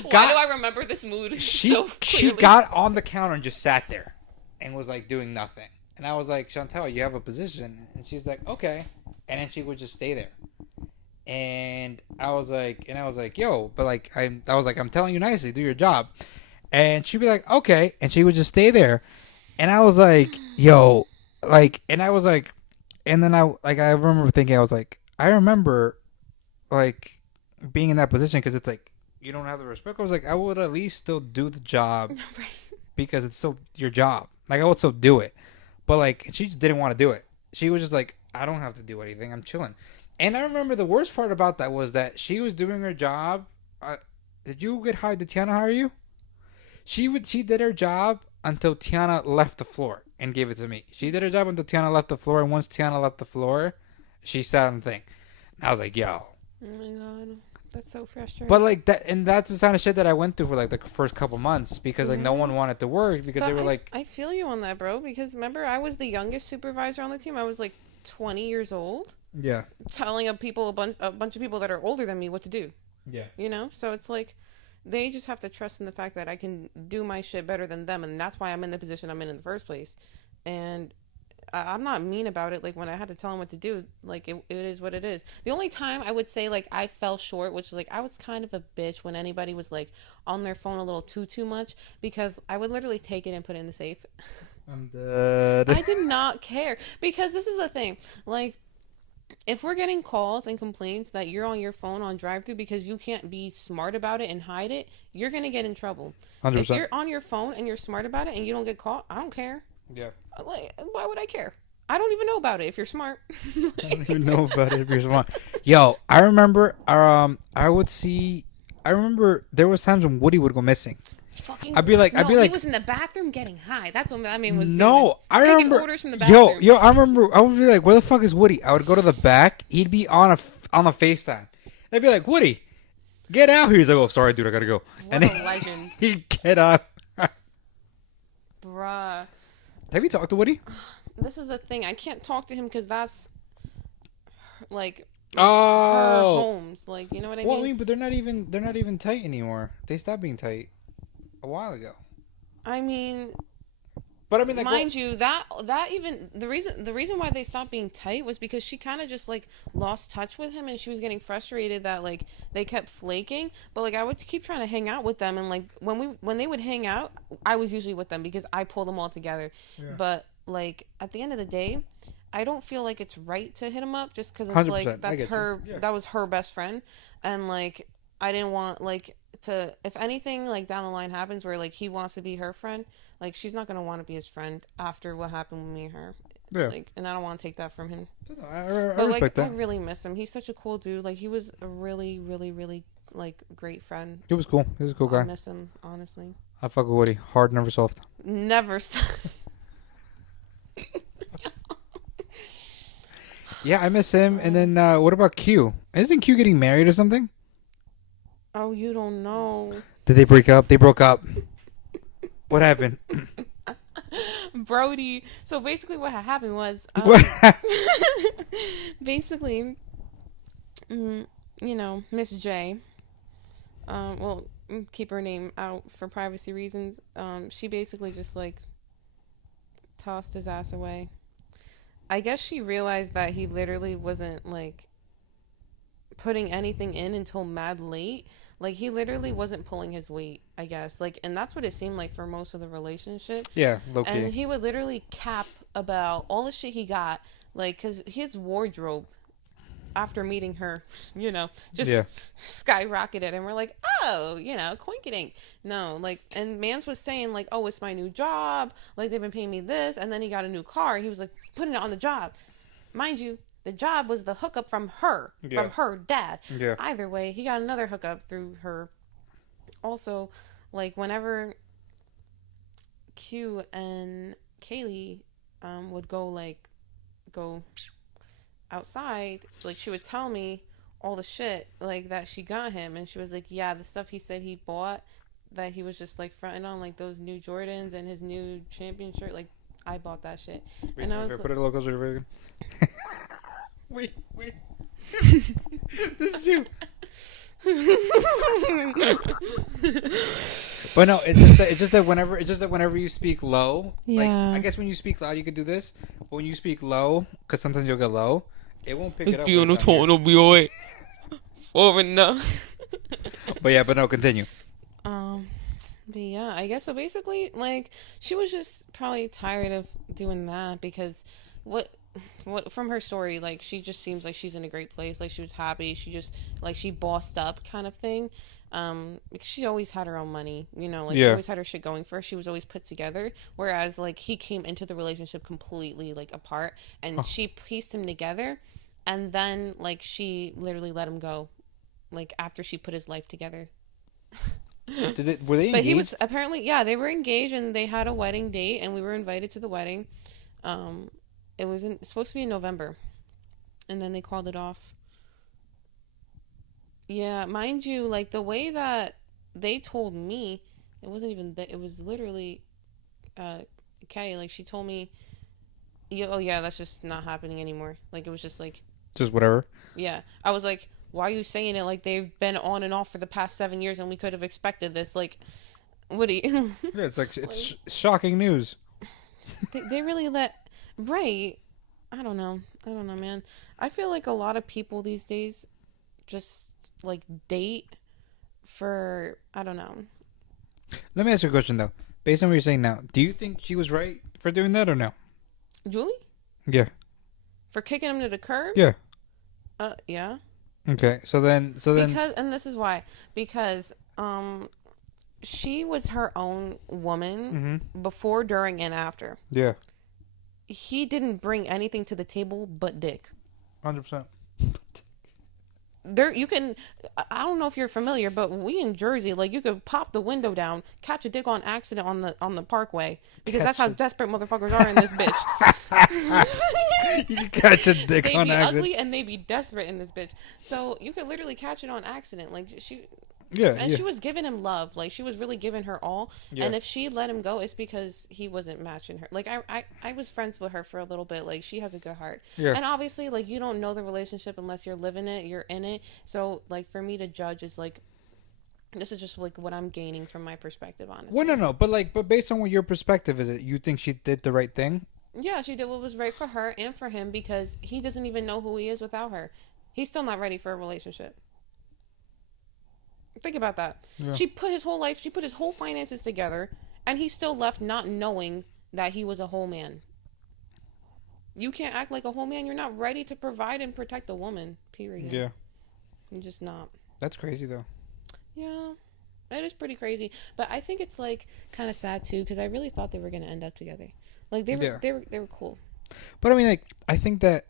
Why got do I remember this mood she so she clearly? got on the counter and just sat there and was like doing nothing. And I was like, "Chantel, you have a position." And she's like, "Okay." And then she would just stay there. And I was like, "Yo, but like I was like, I'm telling you nicely, do your job." And she'd be like, "Okay." And she would just stay there. And I was like, "Yo," like, and I was like, and then I remember thinking, I was like, I remember like being in that position, because it's like you don't have the respect. I was like, I would at least still do the job Right. because it's still your job. Like I would still do it, but like she just didn't want to do it. She was just like, I don't have to do anything. I'm chilling. And I remember the worst part about that was that she was doing her job. Did you get hired? Did Tiana hire you? She did her job until Tiana left the floor and gave it to me. She did her job until Tiana left the floor, and once Tiana left the floor, she sat on the thing. And I was like, yo. Oh my god, that's so frustrating. But like that, and that's the kind of shit that I went through for like the first couple months, because like no Yeah. one wanted to work because But they were like, I feel you on that, bro. Because remember, I was the youngest supervisor on the team. I was like 20 years old, yeah, telling a bunch of people that are older than me what to do. yeah, You know, so it's like they just have to trust in the fact that I can do my shit better than them, and that's why I'm in the position I'm in the first place. And I'm not mean about it. Like when I had to tell them what to do, like it is what it is. The only time I would say like I fell short, which is like I was kind of a bitch when anybody was like on their phone a little too much, because I would literally take it and put it in the safe. I'm dead. I did not care, because this is the thing. Like if we're getting calls and complaints that you're on your phone on drive-through because you can't be smart about it and hide it, you're gonna get in trouble. If 100%. you're on your phone and you're smart about it and you don't get caught, I don't care. Yeah. Like, why would I care? I don't even know about it if you're smart. I don't even know about it if you're smart. Yo, I remember. I remember there was times when Woody would go missing. Fucking. I'd be like, he was in the bathroom getting high. That's what that man was doing. No, I Taking remember. orders from the bathroom. Yo, I remember. I would be like, where the fuck is Woody? I would go to the back. He'd be on the FaceTime. They'd be like, Woody, get out here. He's like, oh, sorry, dude, I gotta go. What And a legend, he'd get up. bruh. Have you talked to Woody? This is the thing. I can't talk to him because that's like her Oh, homes. Like, you know what I well, I mean? mean, but they're not even tight anymore. They stopped being tight a while ago. I mean, But I mean, like, mind you, that even the reason why they stopped being tight was because she kind of just like lost touch with him, and she was getting frustrated that like they kept flaking. But like I would keep trying to hang out with them, and like when they would hang out, I was usually with them because I pulled them all together. Yeah. But like at the end of the day, I don't feel like it's right to hit him up just because it's 100%. like I that's get you. her Yeah. that was her best friend, and like I didn't want like to, if anything like down the line happens where like he wants to be her friend, like she's not gonna want to be his friend after what happened with me and her. Yeah. Like, and I don't want to take that from him. I But respect like, that. I really miss him. He's such a cool dude. Like, he was a really, really, really like great friend. He was cool. He was a cool I guy. miss him honestly. I fuck with Woody. Hard, never soft. Never. Yeah, I miss him. And then what about Q? Isn't Q getting married or something? Oh, you don't know. Did they break up? They broke up. What happened? Brody. So basically, what had happened was, What? basically, you know, Miss J. Well, keep her name out for privacy reasons. She basically just like tossed his ass away. I guess she realized that he literally wasn't like putting anything in until mad late. Like he literally wasn't pulling his weight, I guess. Like, and that's what it seemed like for most of the relationship. Yeah, low key. And he would literally cap about all the shit he got, like, because his wardrobe after meeting her, you know, just skyrocketed. And we're like, oh, you know, coinkydink. No, like, and Mans was saying, like, oh, it's my new job. Like, they've been paying me this. And then he got a new car. He was like, putting it on the job. Mind you, the job was the hookup from her, from her dad. Yeah. Either way, he got another hookup through her. Also, like, whenever Q and Kaylee would go outside, like, she would tell me all the shit, like, that she got him. And she was like, yeah, the stuff he said he bought, that he was just, like, fronting on, like, those new Jordans and his new champion shirt, like, I bought that shit. Wait, and I was put like, it locals very good. Wait. This is you. But no, it's just that whenever you speak low, like Yeah. I guess when you speak loud you could do this, but when you speak low, because sometimes you'll get low, it won't pick it up. when it's not here. be alright. Forward now. But no, continue. But yeah, I guess so. Basically, like, she was just probably tired of doing that because what from her story, like, she just seems like she's in a great place. Like, she was happy. She just, like, she bossed up kind of thing. Because she always had her own money, you know, like, she always had her shit going for her. She was always put together. Whereas, like, he came into the relationship completely, like, apart, and she pieced him together. And then, like, she literally let him go, like, after she put his life together. Were they engaged? But he was apparently, yeah, they were engaged and they had a wedding date, and we were invited to the wedding. It was supposed to be in November, and then they called it off. Yeah, mind you, like, the way that they told me, it wasn't even that. It was literally, Kay, like, she told me, oh yeah, that's just not happening anymore. Like, it was just like, just whatever. yeah. I was like, why are you saying it like they've been on and off for the past 7 years and we could have expected this? Like, what do you... Yeah, it's like, it's shocking news. They really let... Right. I don't know, man. I feel like a lot of people these days just, like, date for... I don't know. Let me ask you a question, though. Based on what you're saying now, do you think she was right for doing that or no? Julie? Yeah. For kicking him to the curb? Yeah. Yeah. Okay, so then Because, and this is why, because she was her own woman mm-hmm. before, during, and after. Yeah, He didn't bring anything to the table but dick. 100%. There, you can. I don't know if you're familiar, but we in Jersey, like you could pop the window down, catch a dick on accident on the parkway, because that's how desperate motherfuckers are in this bitch. You can catch a dick They on be accident. ugly and they be desperate in this bitch. So you could literally catch it on accident. Like she, Yeah, and yeah. she was giving him love. Like she was really giving her all. Yeah. And if she let him go, it's because he wasn't matching her. Like I was friends with her for a little bit. Like she has a good heart. Yeah. And obviously, like you don't know the relationship unless you're living it, you're in it. So like for me to judge is like, this is just like what I'm gaining from my perspective, honestly. Well, no, but based on what your perspective is, it you think she did the right thing? Yeah, she did what was right for her and for him, because he doesn't even know who he is without her. He's still not ready for a relationship. Think about that. Yeah. She put his whole finances together, and he still left not knowing that he was a whole man. You can't act like a whole man. You're not ready to provide and protect a woman, period. Yeah. You're just not. That's crazy, though. Yeah, it is pretty crazy. But I think it's like kind of sad too, because I really thought they were gonna end up together. Like they were cool. But I mean, like, I think that.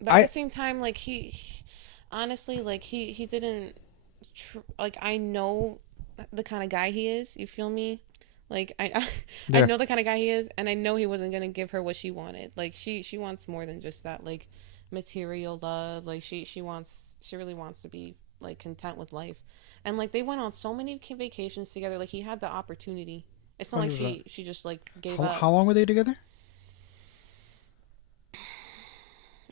But at the same time, like he honestly, like he didn't. Like I know the kind of guy he is. You feel me? Like I know the kind of guy he is, and I know he wasn't gonna give her what she wanted. Like she wants more than just that, like material love. Like she really wants to be like content with life. And like they went on so many vacations together. Like he had the opportunity. It's not 100%. Like she just like gave up. How long were they together?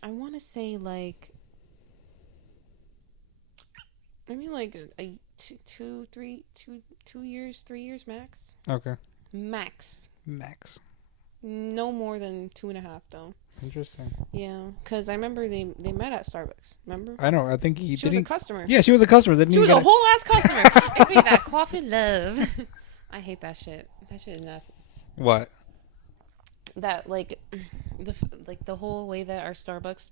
I want to say like maybe like a 2 years, 3 years max. Okay. Max. No more than 2.5 though. Interesting. Yeah, because I remember they met at Starbucks. Remember? I know. I think she was a customer. Yeah, she was a customer. She was a whole ass customer. It made that coffee love. I hate that shit. That shit is nasty. What? That like the whole way that our Starbucks,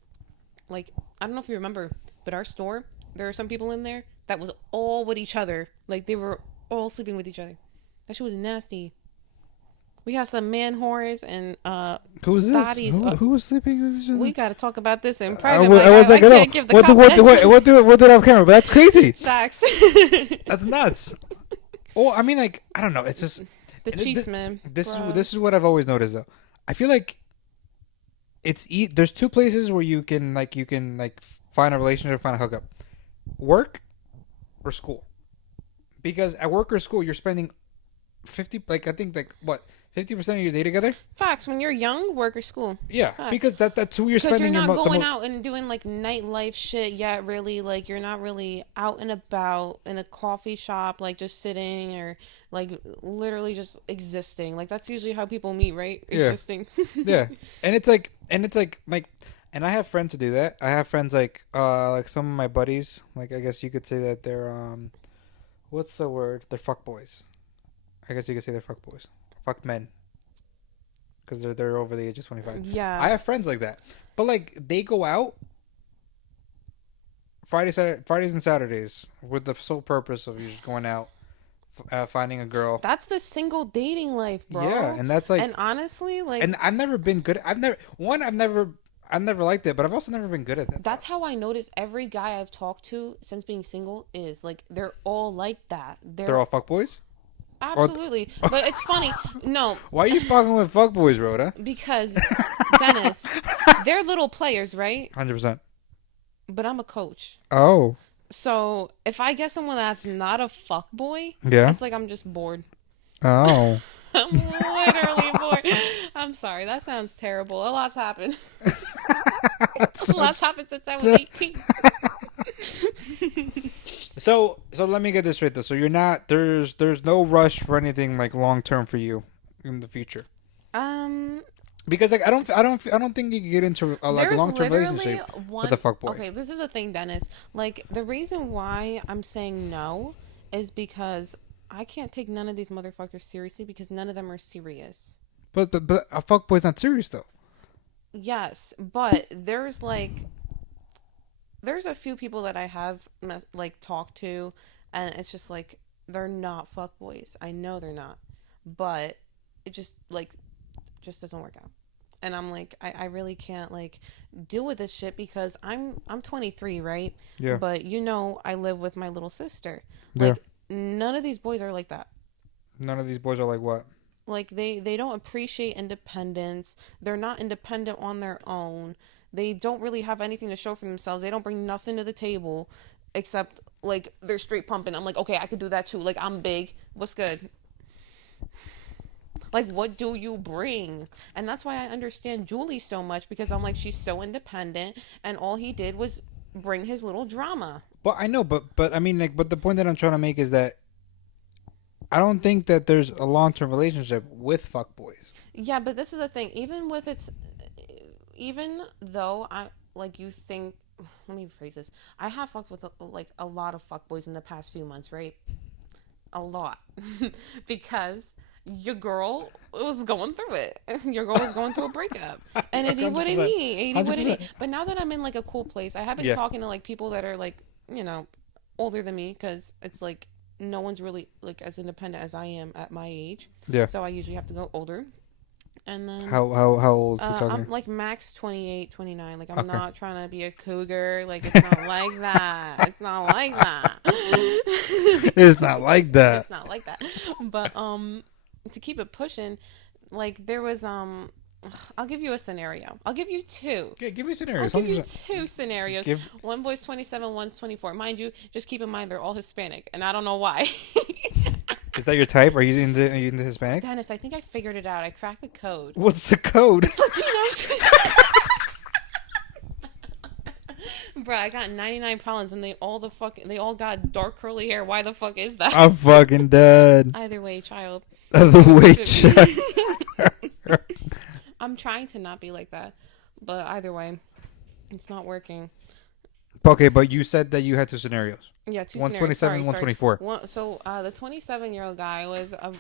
like I don't know if you remember, but our store, there are some people in there that was all with each other. Like they were all sleeping with each other. That shit was nasty. We have some man whores and who's this? thotties. Who was sleeping with each other? We got to talk about this in private. I can't give the what do it off camera? But that's crazy. Facts. That's nuts. Oh, I mean, like I don't know. It's just the cheese man. This is what I've always noticed though. I feel like there's two places where you can find a relationship, find a hookup: work or school. Because at work or school, you're spending 50% of your day together. Facts. When you're young, work or school. Yeah, Facts. Because that's who you're spending. Because you're not going out and doing like nightlife shit yet. Really, like you're not really out and about in a coffee shop, like just sitting or like literally just existing. Like that's usually how people meet, right? Yeah. Existing. Yeah, and it's like, and I have friends to do that. I have friends like some of my buddies. Like I guess you could say that they're what's the word? They're fuck boys. I guess you could say they're fuck boys. Fuck men. Because they're over the age of 25. Yeah. I have friends like that. But like they go out Fridays and Saturdays with the sole purpose of you just going out, finding a girl. That's the single dating life, bro. Yeah, and that's like. And honestly, like. And I've never been good. I've never liked it, but I've also never been good at that. That's how I notice every guy I've talked to since being single is like they're all like that. They're all fuckboys? Absolutely. But it's funny. No. Why are you fucking with fuckboys, Rawdah? Because, Dennis, they're little players, right? 100%. But I'm a coach. Oh. So if I get someone that's not a fuckboy, yeah, it's like I'm just bored. Oh. I'm literally bored. I'm sorry. That sounds terrible. A lot's happened. A lot's happened since I was 18. So let me get this straight though. So you're not there's no rush for anything like long term for you in the future. Because like I don't think you can get into a long term relationship with a fuckboy. Okay, this is the thing, Dennis. Like the reason why I'm saying no is because I can't take none of these motherfuckers seriously because none of them are serious. But a fuckboy's not serious though. Yes, but there's like there's a few people that I have like talked to, and it's just like they're not fuck boys. I know they're not, but it just like just doesn't work out. And I'm like, I really can't like deal with this shit because I'm 23, right? Yeah. But I live with my little sister. Yeah. Like none of these boys are like that. None of these boys are like what? Like they don't appreciate independence. They're not independent on their own. They don't really have anything to show for themselves. They don't bring nothing to the table except like they're straight pumping. I'm like, okay, I could do that too. Like I'm big. What's good? Like what do you bring? And that's why I understand Julie so much because I'm like she's so independent and all he did was bring his little drama. Well, I know, but I mean, like, but the point that I'm trying to make is that I don't think that there's a long-term relationship with fuckboys. Yeah, but this is the thing. Even though I like you think, let me rephrase this. I have fucked with like a lot of fuckboys in the past few months, right? A lot, because your girl was going through it. Your girl was going through a breakup, and it is what it is. But now that I'm in like a cool place, I have been talking to like people that are like older than me because it's like no one's really like as independent as I am at my age. Yeah. So I usually have to go older. And then how old are you talking? I'm like max 28, 29. Like I'm not trying to be a cougar. Like it's not like that. It's not like that. It's not like that. It's not like that. But to keep it pushing, like there was I'll give you a scenario. I'll give you two. Okay, give me scenarios. I'll give you two scenarios. One boy's 27, one's 24. Mind you, just keep in mind they're all Hispanic, and I don't know why. Is that your type? Are you into Hispanic? Dennis, I think I figured it out. I cracked the code. What's the code? Latinos. Bruh, I got 99 problems and they all got dark curly hair. Why the fuck is that? I'm fucking dead. Either way, child. Either way, child. I'm trying to not be like that, but either way, it's not working. Okay, but you said that you had two scenarios. Yeah, two scenarios. 127, 124. So the 27-year-old guy was a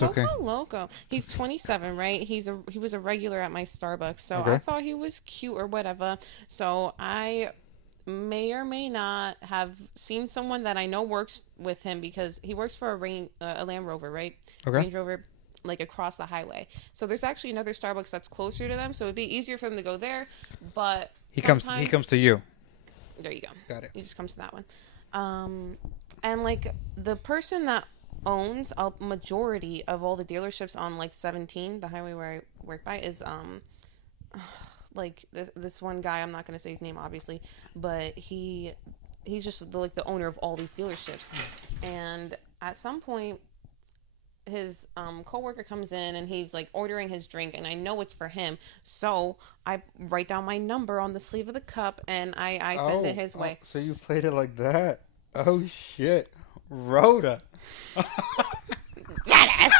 okay. Loco. He's 27, right? He was a regular at my Starbucks, so okay. I thought he was cute or whatever. So I may or may not have seen someone that I know works with him because he works for a Land Rover, right? Okay. Range Rover, like across the highway. So there's actually another Starbucks that's closer to them, so it'd be easier for them to go there. But he comes to you. There you go. Got it. He just comes to that one. And like the person that owns a majority of all the dealerships on like 17, the highway where I work by, is like this one guy. I'm not gonna say his name obviously, but he's just the owner of all these dealerships. And at some point, his coworker comes in and he's like ordering his drink, and I know it's for him, so I write down my number on the sleeve of the cup and I send it his way. So you played it like that? Oh shit, Rawdah. Dennis!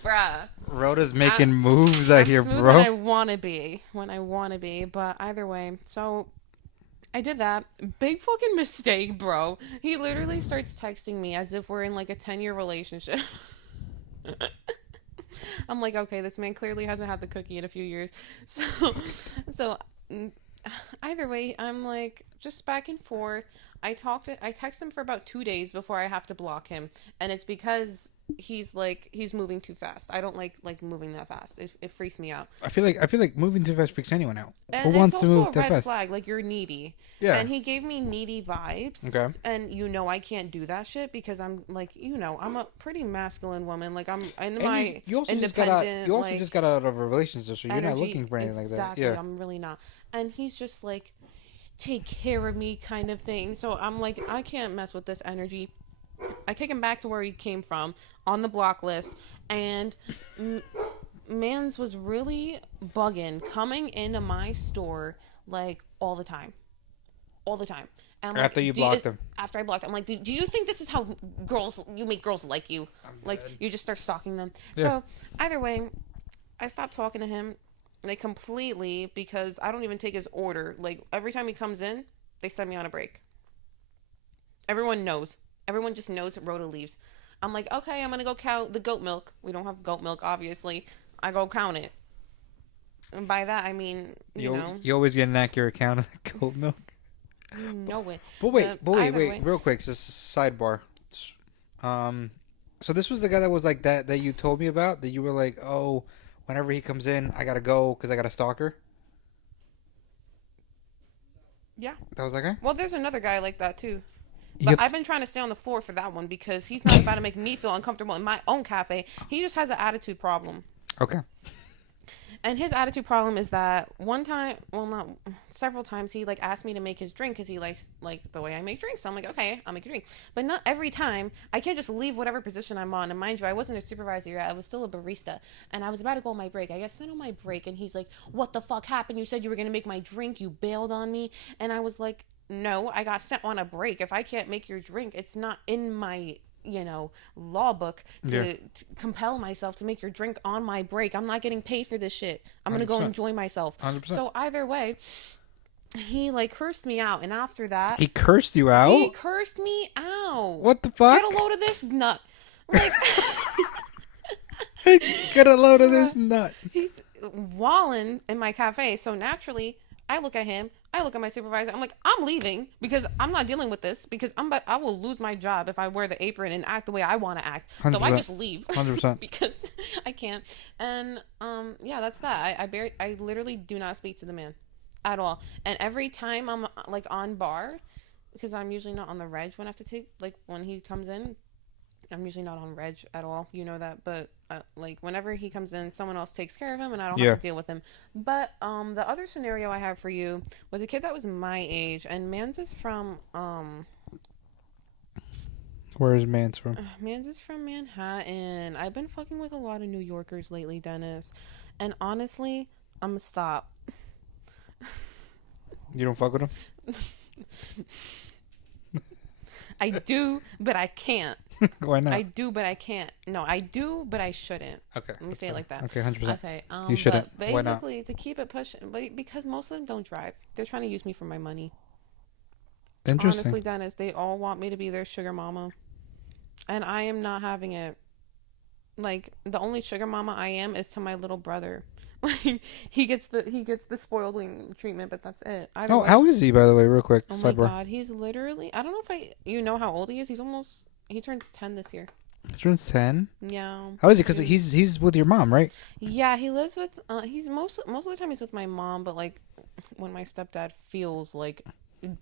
Bruh. Rawdah's making moves out here, bro. When I want to be, but either way, so I did that. Big fucking mistake, bro. He literally starts texting me as if we're in like a 10-year relationship. I'm like, okay, this man clearly hasn't had the cookie in a few years. So either way, I'm like just back and forth. I text him for about 2 days before I have to block him, and it's because he's moving too fast. I don't like moving that fast. It freaks me out. I feel like moving too fast freaks anyone out. And who wants to move that fast? It's also a red flag. Like you're needy. Yeah. And he gave me needy vibes. Okay. And I can't do that shit because I'm like I'm a pretty masculine woman. Like I'm in and my you also independent. just got out of a relationship, so you're not looking for anything exactly, like that. Yeah. I'm really not. And he's just like, take care of me kind of thing. So I'm like, I can't mess with this energy. I kick him back to where he came from on the block list, and mans was really bugging, coming into my store like all the time. And like, after you blocked him. After I blocked him, I'm like, do you think this is how you make girls like you? Like you just start stalking them. Yeah. So either way, I stopped talking to him like completely because I don't even take his order. Like every time he comes in, they send me on a break. Everyone knows. Everyone just knows that Rawdah leaves. I'm like, okay, I'm going to go count the goat milk. We don't have goat milk, obviously. I go count it. And by that I mean, you know, You always get an accurate count of the goat milk. no way. But wait, Either way. real quick, just a sidebar. So this was the guy that was like that you told me about, that you were like, oh, whenever he comes in, I gotta go because I got a stalker. Yeah. That was that guy? Well, there's another guy like that too. You But have I've been trying to stay on the floor for that one because he's not about to make me feel uncomfortable in my own cafe. He just has an attitude problem. Okay. And his attitude problem is that one time, well, not several times, he like asked me to make his drink because he likes like the way I make drinks. So I'm like, okay, I'll make a drink. But not every time. I can't just leave whatever position I'm on. And mind you, I wasn't a supervisor yet. I was still a barista. And I was about to go on my break. I got sent on my break, and he's like, what the fuck happened? You said you were gonna make my drink. You bailed on me. And I was like, no, I got sent on a break. If I can't make your drink, it's not in my law book to compel myself to make your drink on my break. I'm not getting paid for this shit. I'm gonna go enjoy myself. 100%. So either way, he like cursed me out, and after that, He cursed you out? he cursed me out. What the fuck? Get a load of this nut. Like, Get a load of this nut. he's walling in my cafe. So naturally, I look at him. I look at my supervisor. I'm like, I'm leaving because I'm not dealing with this because I will lose my job if I wear the apron and act the way I want to act. 100%. So I just leave 100%. because I can't. And yeah, that's that. I literally do not speak to the man at all. And every time I'm like on bar, because I'm usually not on the reg when I have to take, like when he comes in, I'm usually not on reg at all. You know that. But like whenever he comes in, someone else takes care of him and I don't have to deal with him. But the other scenario I have for you was a kid that was my age, and Mans is from Where is Mans from? Mans is from Manhattan. I've been fucking with a lot of New Yorkers lately, Dennis. And honestly, I'm gonna stop. You don't fuck with him? I do, but I can't. Why not? I do, but I can't. No, I do, but I shouldn't. Okay. Let me say it like that. Okay, 100%. Okay. You shouldn't. But Why not? basically, to keep it pushing, but because most of them don't drive, they're trying to use me for my money. Interesting. Honestly, Dennis, they all want me to be their sugar mama, and I am not having it. Like the only sugar mama I am is to my little brother. Like he gets the spoiling treatment, but that's it. Either way. How is he, by the way, real quick? Oh Sidebar. my god, he's literally. I don't know if you know how old he is. He turns 10 this year. He turns 10? Yeah. How is he? Because he's with your mom, right? Yeah, he lives with. He's most of the time he's with my mom, but like when my stepdad feels like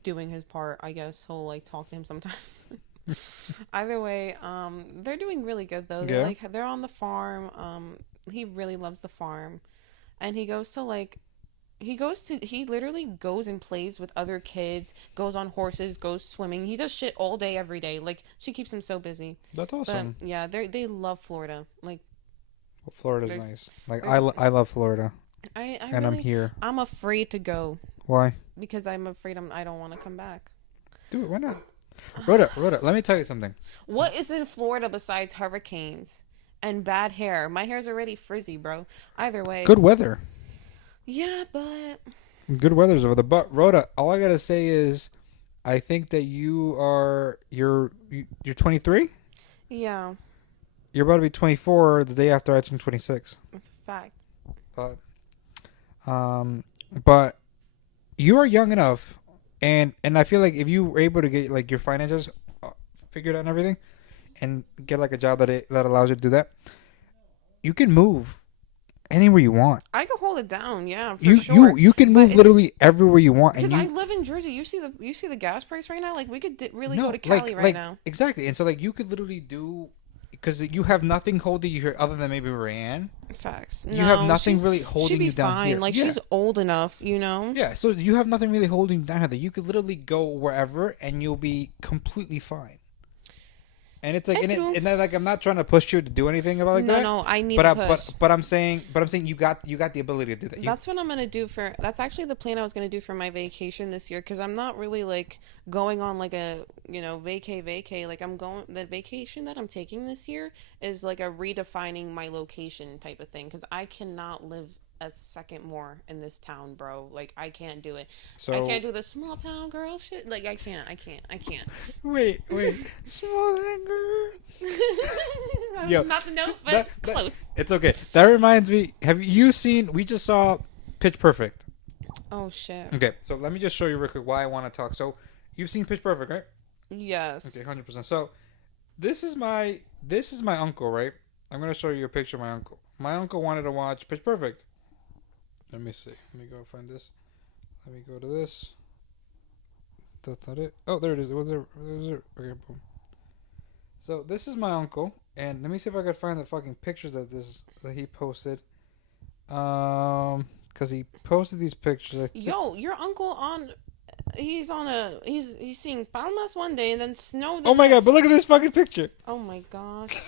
doing his part, I guess he'll like talk to him sometimes. Either way, they're doing really good though. They're on the farm. He really loves the farm, and he literally goes and plays with other kids, goes on horses, goes swimming. He does shit all day, every day. Like, she keeps him so busy. That's awesome. But, yeah, they love Florida. Like, well, Florida's nice. Like, I love Florida. I'm here. I'm afraid to go. Why? Because I'm afraid I don't want to come back. Do it. Why not? Rawdah, let me tell you something. What is in Florida besides hurricanes and bad hair? My hair's already frizzy, bro. Either way. Good weather. Yeah, but good weather's over the butt. Rawdah, all I gotta say is, I think that you're 23. Yeah. You're about to be 24 the day after I turn 26. That's a fact. But you are young enough, and I feel like if you were able to get like your finances figured out and everything, and get like a job that allows you to do that, you can move anywhere you want. I can hold it down, yeah, for sure. You can move literally everywhere you want. Because I live in Jersey. You see the gas price right now? Like, we could really go to Cali right now. Exactly. And so, like, you could literally do... Because you have nothing holding you here other than maybe Rayanne. Facts. You have nothing really holding you down fine. here. Like, she's old enough, you know? Yeah, so you have nothing really holding you down here. That you could literally go wherever and you'll be completely fine. And it's like, and like, I'm not trying to push you to do anything about that. No, I need to push. But I'm saying you got the ability to do that. That's what I'm gonna do that's actually the plan I was gonna do for my vacation this year, because I'm not really like going on like a vacay. Like, the vacation that I'm taking this year is like a redefining my location type of thing, because I cannot live a second more in this town, bro. Like, I can't do it. So I can't do the small town girl shit. Like, I can't. Wait. Small town girl. Yo, not the note, but close. It's okay. That reminds me. Have you seen? We just saw Pitch Perfect? Oh shit. Okay, so let me just show you real quick why I want to talk. So you've seen Pitch Perfect, right? Yes. Okay, 100%. So this is my uncle, right? I'm gonna show you a picture of my uncle. My uncle wanted to watch Pitch Perfect. Let me see. Let me go find this. Let me go to this. That's not it. Oh, there it is. It was there. Okay, boom. So this is my uncle, and let me see if I can find the fucking pictures that he posted. Because he posted these pictures. Yo, your uncle he's seeing palmas one day and then snow the Oh my next. god! But look at this fucking picture. Oh my gosh.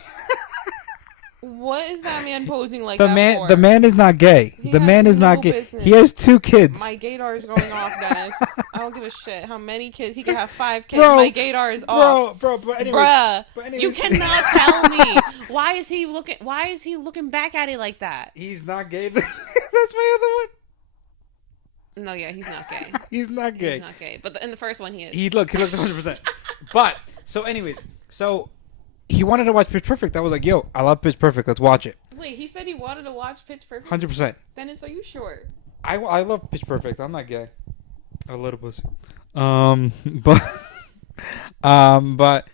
What is that man posing like The that man, for? the man is not gay. He The has man is no not gay. business. He has 2 kids. My gaydar is going off, Dennis. I don't give a shit how many kids. He could have 5 kids. Bro, My gaydar is off. But anyways, Bruh, anyways, you cannot tell me. Why is he looking back at it like that? He's not gay. That's my other one. No, yeah, he's not gay. He's not gay. He's not gay. But in the first one, he is. He looked 100%. But so, anyways, he wanted to watch Pitch Perfect. I was like, yo, I love Pitch Perfect. Let's watch it. Wait, he said he wanted to watch Pitch Perfect? 100%. Dennis, are you sure? I love Pitch Perfect. I'm not gay. A little pussy. But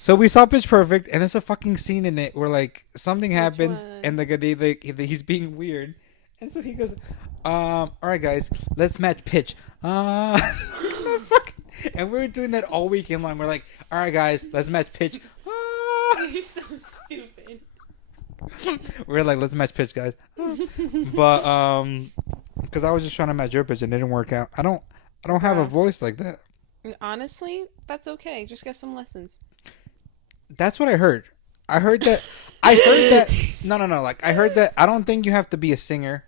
so we saw Pitch Perfect, and there's a fucking scene in it where like something happens, one? and he's being weird, and so he goes, all right, guys, let's match pitch. And we were doing that all weekend long. We're like, all right, guys, let's match pitch. You're so stupid. We're like, let's match pitch, guys. But because I was just trying to match your pitch and it didn't work out. I don't have a voice like that. Honestly, that's okay. Just get some lessons. That's what I heard. I heard that. No. Like I heard that. I don't think you have to be a singer.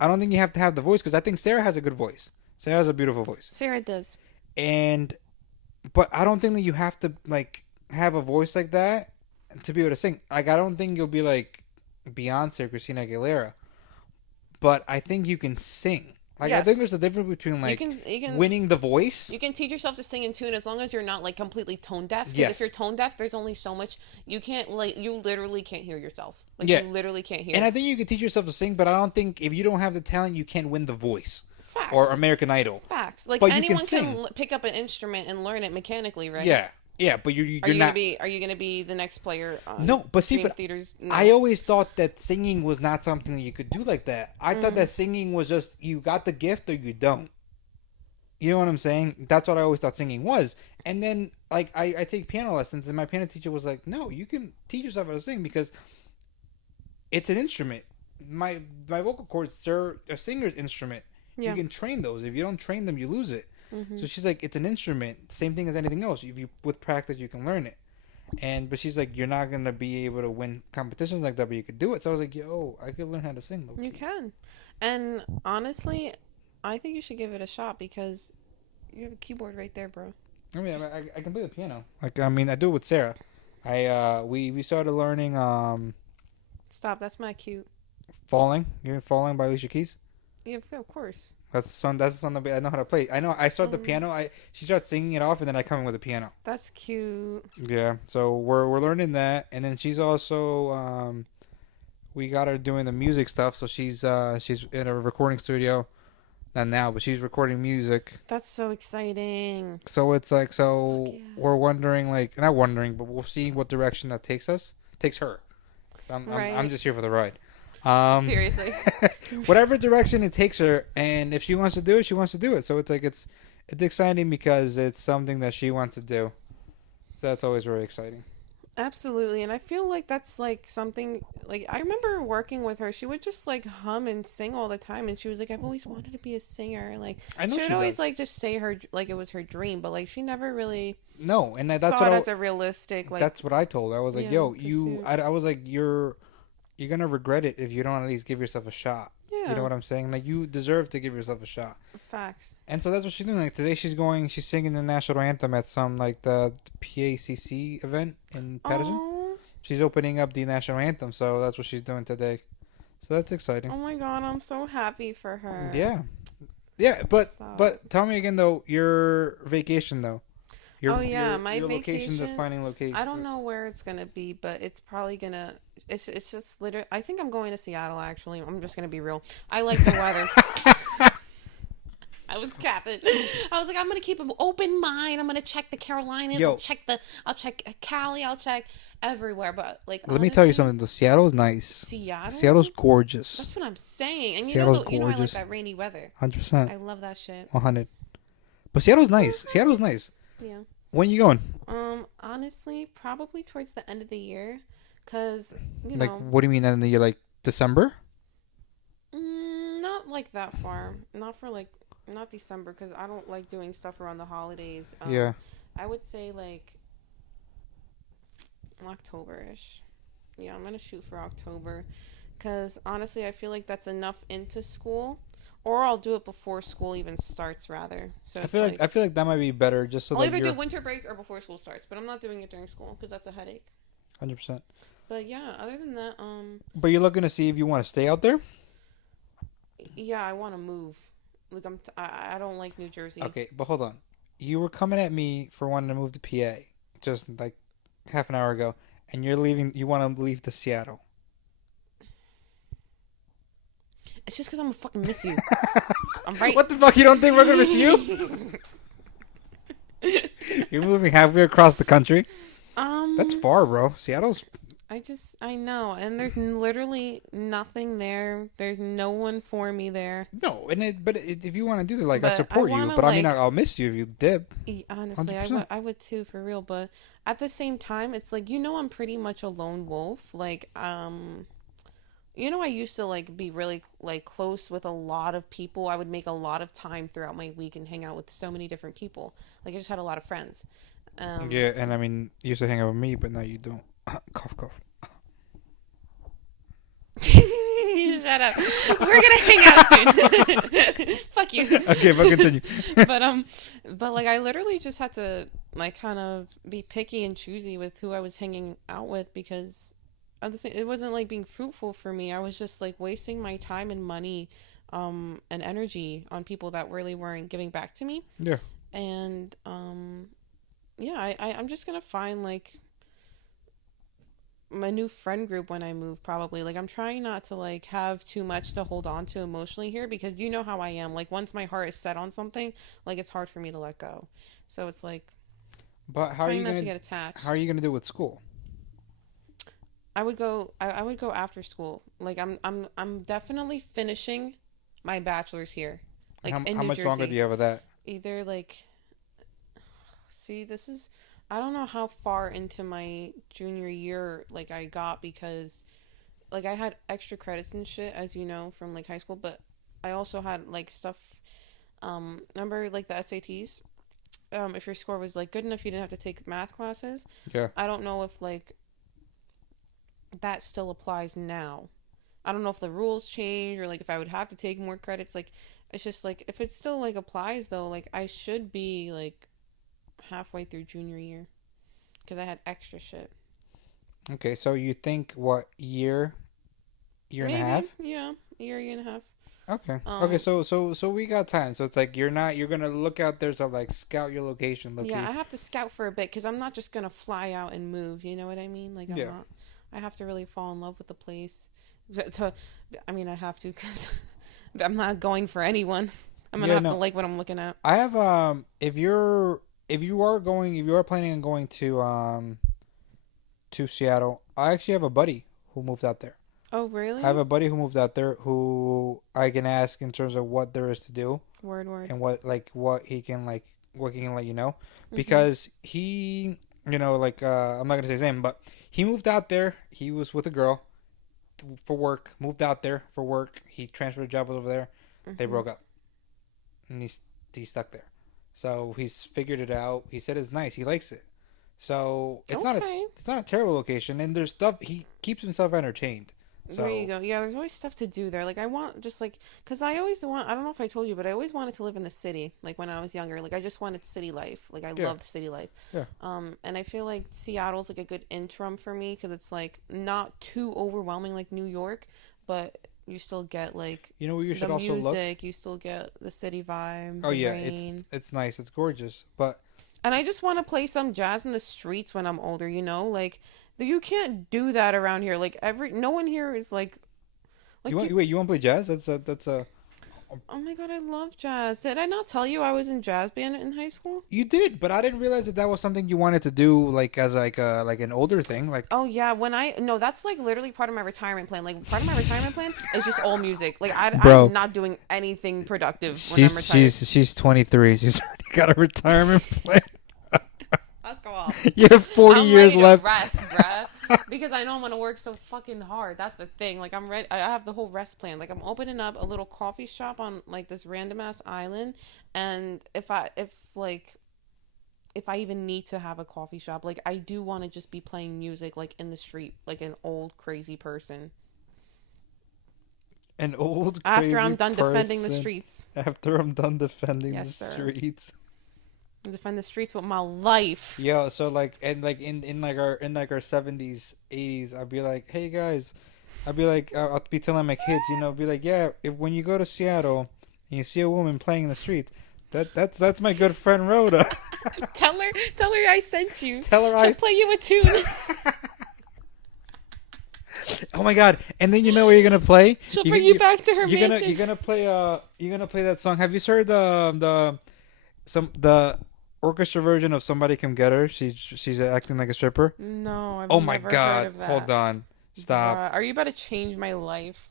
I don't think you have to have the voice because I think Sarah has a good voice. Sarah has a beautiful voice. Sarah does. But I don't think that you have to like have a voice like that to be able to sing. Like I don't think you'll be like Beyonce or Christina Aguilera. But I think you can sing. Like Yes. I think there's a difference between like you can winning the voice. You can teach yourself to sing in tune as long as you're not like completely tone deaf. Because Yes. if you're tone deaf, there's only so much you can't like. You literally can't hear yourself. Like Yeah. you literally can't hear. And I think you can teach yourself to sing, but I don't think if you don't have the talent, you can't win the voice. Facts. Or American Idol. Facts. Like But you anyone can sing. can pick up an instrument and learn it mechanically, right? Yeah, but you're Are you not. gonna be the next player? On No, but see, Dream but theaters. No. I always thought that singing was not something that you could do like that. I thought that singing was just you got the gift or you don't. You know what I'm saying? That's what I always thought singing was. And then like I take piano lessons and my piano teacher was like, "No, you can teach yourself how to sing because it's an instrument. My vocal cords are a singer's instrument. Yeah. You can train those. If you don't train them, you lose it." So she's like, it's an instrument, same thing as anything else. If you with practice, you can learn it. But she's like, you're not gonna be able to win competitions like that, but you could do it. So I was like, yo, I could learn how to sing. You can, and honestly, I think you should give it a shot because you have a keyboard right there, bro. I mean, I can play the piano. Like, I mean, I do it with Sarah. We started learning Stop. That's not cute. Falling. You're Falling by Alicia Keys. Yeah, of course. That's the song. That's the song that I know how to play. I know. I start the piano. She starts singing it off, and then I come in with the piano. That's cute. Yeah. So we're learning that, and then she's also we got her doing the music stuff. So she's in a recording studio, not now, but she's recording music. That's so exciting. So it's like yeah. we're wondering not wondering, but we'll see what direction that takes her. So I'm just here for the ride. Seriously. Whatever direction it takes her, and if she wants to do it, she wants to do it. So it's like it's exciting because it's something that she wants to do. So that's always very exciting. Absolutely, and I feel like that's like something like I remember working with her. She would just like hum and sing all the time, and she was like, "I've always wanted to be a singer." Like I know she would she always does. like just say her like it was her dream, but like she never really No, and that's saw what it as a realistic like. that's what I told her. I was like, yeah, "Yo, pursuit. I was like, you're gonna regret it if you don't at least give yourself a shot." Yeah. You know what I'm saying? Like you deserve to give yourself a shot. Facts. And so that's what she's doing. Like today, she's singing the national anthem at some like the PACC event in Patterson. Oh, She's opening up the national anthem, so that's what she's doing today. So that's exciting. oh my god, I'm so happy for her. Yeah, but tell me again though, your vacation though. My your location, vacation. defining location. I don't know where it's gonna be, but it's probably gonna. It's just literally. I think I'm going to Seattle. Actually, I'm just gonna be real. I like the weather. I was capping. I was like, I'm gonna keep an open mind. I'm gonna check the Carolinas. Yo. I'll check Cali. I'll check everywhere. But like, Let me tell you honestly, something. The Seattle's nice. Seattle. Seattle's gorgeous. That's what I'm saying. And Seattle's you know I like gorgeous. that rainy weather. 100%. I love that shit. 100. But Seattle's nice. Seattle's nice. Yeah. When you going? Honestly, probably towards the end of the year, cause Like, what do you mean end of the year? Like December? not like that far. Not December, cause I don't like doing stuff around the holidays. Yeah. I would say like October-ish. Yeah, I'm gonna shoot for October, cause honestly, I feel like that's enough into school, or I'll do it before school even starts, rather. So I feel like that might be better, just so I'll that either you're do winter break or before school starts, but I'm not doing it during school because that's a headache. 100%. But yeah, other than that, But you're looking to see if you want to stay out there. yeah, I want to move. Like I don't like New Jersey. Okay, but hold on. You were coming at me for wanting to move to PA just like half an hour ago, and you're leaving. You want to leave to Seattle. It's just because I'm gonna fucking miss you. I'm right. What the fuck? You don't think we're gonna miss you? You're moving halfway across the country. That's far, bro. Seattle's. I know, and there's literally nothing there. There's no one for me there. No, but if you want to do that, like, I But support I you. wanna, But I mean, like- I'll miss you if you dip. Honestly, 100%. I would too, for real. But at the same time, it's like, I'm pretty much a lone wolf. Like, I used to like be really like close with a lot of people. I would make a lot of time throughout my week and hang out with so many different people. Like, I just had a lot of friends. Yeah, and I mean, you used to hang out with me, but now you don't. Cough, cough. Shut up. We're gonna hang out soon. Fuck you. Okay, but continue. But like I literally just had to like kind of be picky and choosy with who I was hanging out with, because it wasn't like being fruitful for me. I was just like wasting my time and money and energy on people that really weren't giving back to me. Yeah. And yeah, I'm just gonna find like my new friend group when I move, probably. Like, I'm trying not to like have too much to hold on to emotionally here, because you know how I am. Like, once my heart is set on something, like, it's hard for me to let go. So it's like, But how are you trying not gonna to get attached. How are you gonna do with school? I would go after school. Like, I'm definitely finishing my bachelor's here. Like, in how New much Jersey. longer do you have of that? Either like, see, I don't know how far into my junior year like I got, because like I had extra credits and shit, as you know, from like high school, but I also had like stuff, remember like the SATs, if your score was like good enough, you didn't have to take math classes. Yeah. I don't know if like that still applies now. I don't know if the rules change, or like if I would have to take more credits. Like, it's just like, if it still like applies though, like I should be like halfway through junior year, because I had extra shit. Okay, so you think what year and a half? Yeah, year and a half. Okay. Okay, so we got time. So it's like you're gonna look out there to like scout your location. Yeah, I have to scout for a bit, because I'm not just gonna fly out and move. You know what I mean? Like, Yeah. I have to really fall in love with the place. I mean, I have to, because I'm not going for anyone. I'm gonna have to like what I'm looking at. I have if you are planning on going to Seattle, I actually have a buddy who moved out there. Oh, really? I have a buddy who moved out there who I can ask in terms of what there is to do. Word. And what he can let you know, because he, I'm not gonna say his name, but he moved out there. He was with a girl for work. Moved out there for work. He transferred a job over there. They broke up, and he's stuck there. So he's figured it out. He said it's nice. He likes it. So it's not a terrible location, and there's stuff. He keeps himself entertained. So there you go. Yeah, there's always stuff to do there. Like, I want just like, because I don't know if I told you, but I always wanted to live in the city. Like, when I was younger, like I just wanted city life. Like, I loved city life. Yeah. And I feel like Seattle's like a good interim for me, because it's like not too overwhelming like New York, but you still get like you should the also music. look. You still get the city vibe. Oh the yeah, rain. it's nice. It's gorgeous, but. And I just want to play some jazz in the streets when I'm older. Like you can't do that around here. Like no one here is like. You want to play jazz? That's a. Oh my god, I love jazz. Did I not tell you I was in jazz band in high school? You did, but I didn't realize that was something you wanted to do, like as like an older thing. Like, Oh yeah, no, that's like literally part of my retirement plan. Like part of my retirement plan is just all music. Like Bro. I'm not doing anything productive when I'm retired. she's 23. She's already got a retirement plan. Fuck off. You have 40 I'm years ready left. to rest, bruh. Because I know I'm gonna work so fucking hard. That's the thing. Like I'm ready. I have the whole rest plan. Like I'm opening up a little coffee shop on like this random ass island, and if I even need to have a coffee shop, like I do want to just be playing music like in the street, like an old crazy person. An old After I'm crazy done defending the person. streets, After I'm done defending Yes, the sir. streets. defend the streets with my life. Yo, so like, and like in like our 70s, 80s, I'd be like, hey guys, I'd be like, I'll be telling my kids, you know, be like, yeah, if when you go to Seattle and you see a woman playing in the street, that's my good friend Rhoda. Tell her I sent you. Tell her She'll play you a tune. Oh my god! And then you know what you're gonna play? She'll bring you back to her you're mansion. You're gonna play that song. Have you heard the orchestra version of "Somebody Come Get Her"? She's acting like a stripper. No, I've Oh my never god! heard of that. Hold on, stop. Are you about to change my life?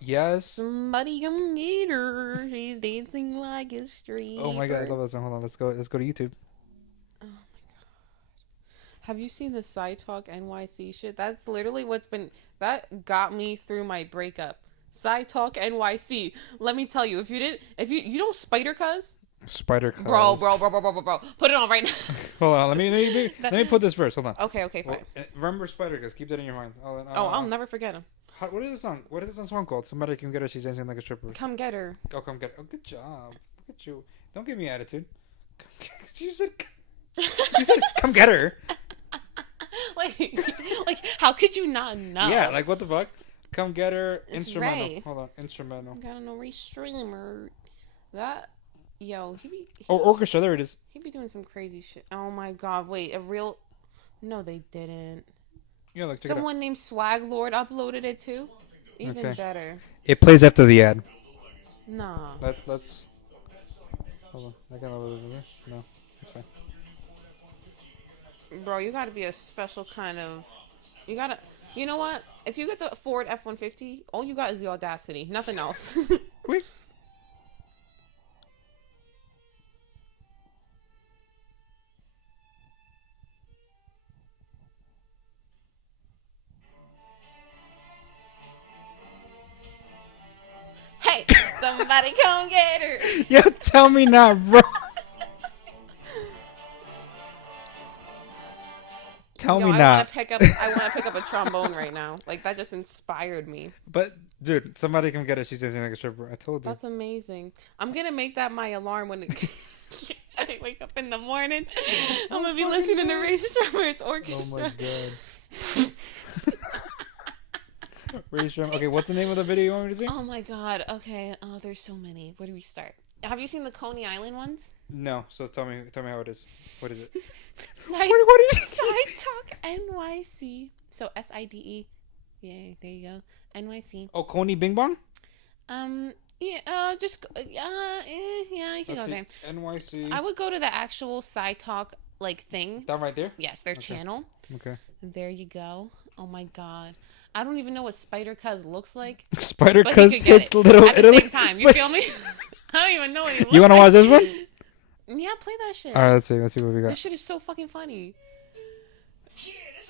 Yes. Somebody come get her. She's dancing like a street. Oh my god, I love that song. Hold on, let's go to YouTube. Have you seen the Side Talk NYC shit? That's literally that got me through my breakup. Side Talk NYC. Let me tell you, if you know Spider Cuz? Spider Cuz. Bro. Put it on right now. Hold on, let me put this first. Hold on. Okay, fine. Well, remember Spider Cuz. Keep that in your mind. I'll never forget him. What is the song? What is the song called? Somebody Can Get Her. She's dancing like a stripper. Come get her. Oh, come get her. Oh, good job. Look at you. Don't give me attitude. You said come get her. like how could you not know? Yeah, like what the fuck? Come get her. It's Instrumental. Ray. Hold on. Instrumental. Gotta know restreamer. That he be Orchestra. There it is. he be doing some crazy shit. Oh my god! Wait, No, they didn't. Yeah, look. Someone named Swag Lord uploaded it too. Even Okay. better. It plays after the ad. Nah. Let's. Hold on. I can load it. No, it's fine. Bro, you gotta be a special kind of. You know what? If you get the Ford F-150, all you got is the audacity. Nothing else. Wait. Hey, somebody come get her. Yo, tell me not, bro. Tell me I not. want to pick up a trombone right now. Like that just inspired me. But dude, somebody come get her. She's dancing like a stripper. I told you. That's amazing. I'm gonna make that my alarm when I wake up in the morning. I'm gonna be listening to Ray Strummer's orchestra. Oh my god. Ray Strum. Okay, what's the name of the video you want me to see? Oh my god. Okay. Oh, there's so many. Where do we start? Have you seen the Coney Island ones? No. So tell me how it is. What is it? Side Talk NYC. So SIDE. Yeah, there you go. NYC. Oh, Coney Bing Bong. Yeah. Just yeah. You can go there. NYC. I would go to the actual Side Talk thing. That right there. Yes, their channel. Okay. There you go. Oh my god. I don't even know what Spider Cuz looks like. Spider But Cuz he could get hits it Little at the Italy. same time. You feel me? I don't even know what he looks You want to like. watch this one? Yeah, play that shit. All right, let's see what we got. This shit is so fucking funny.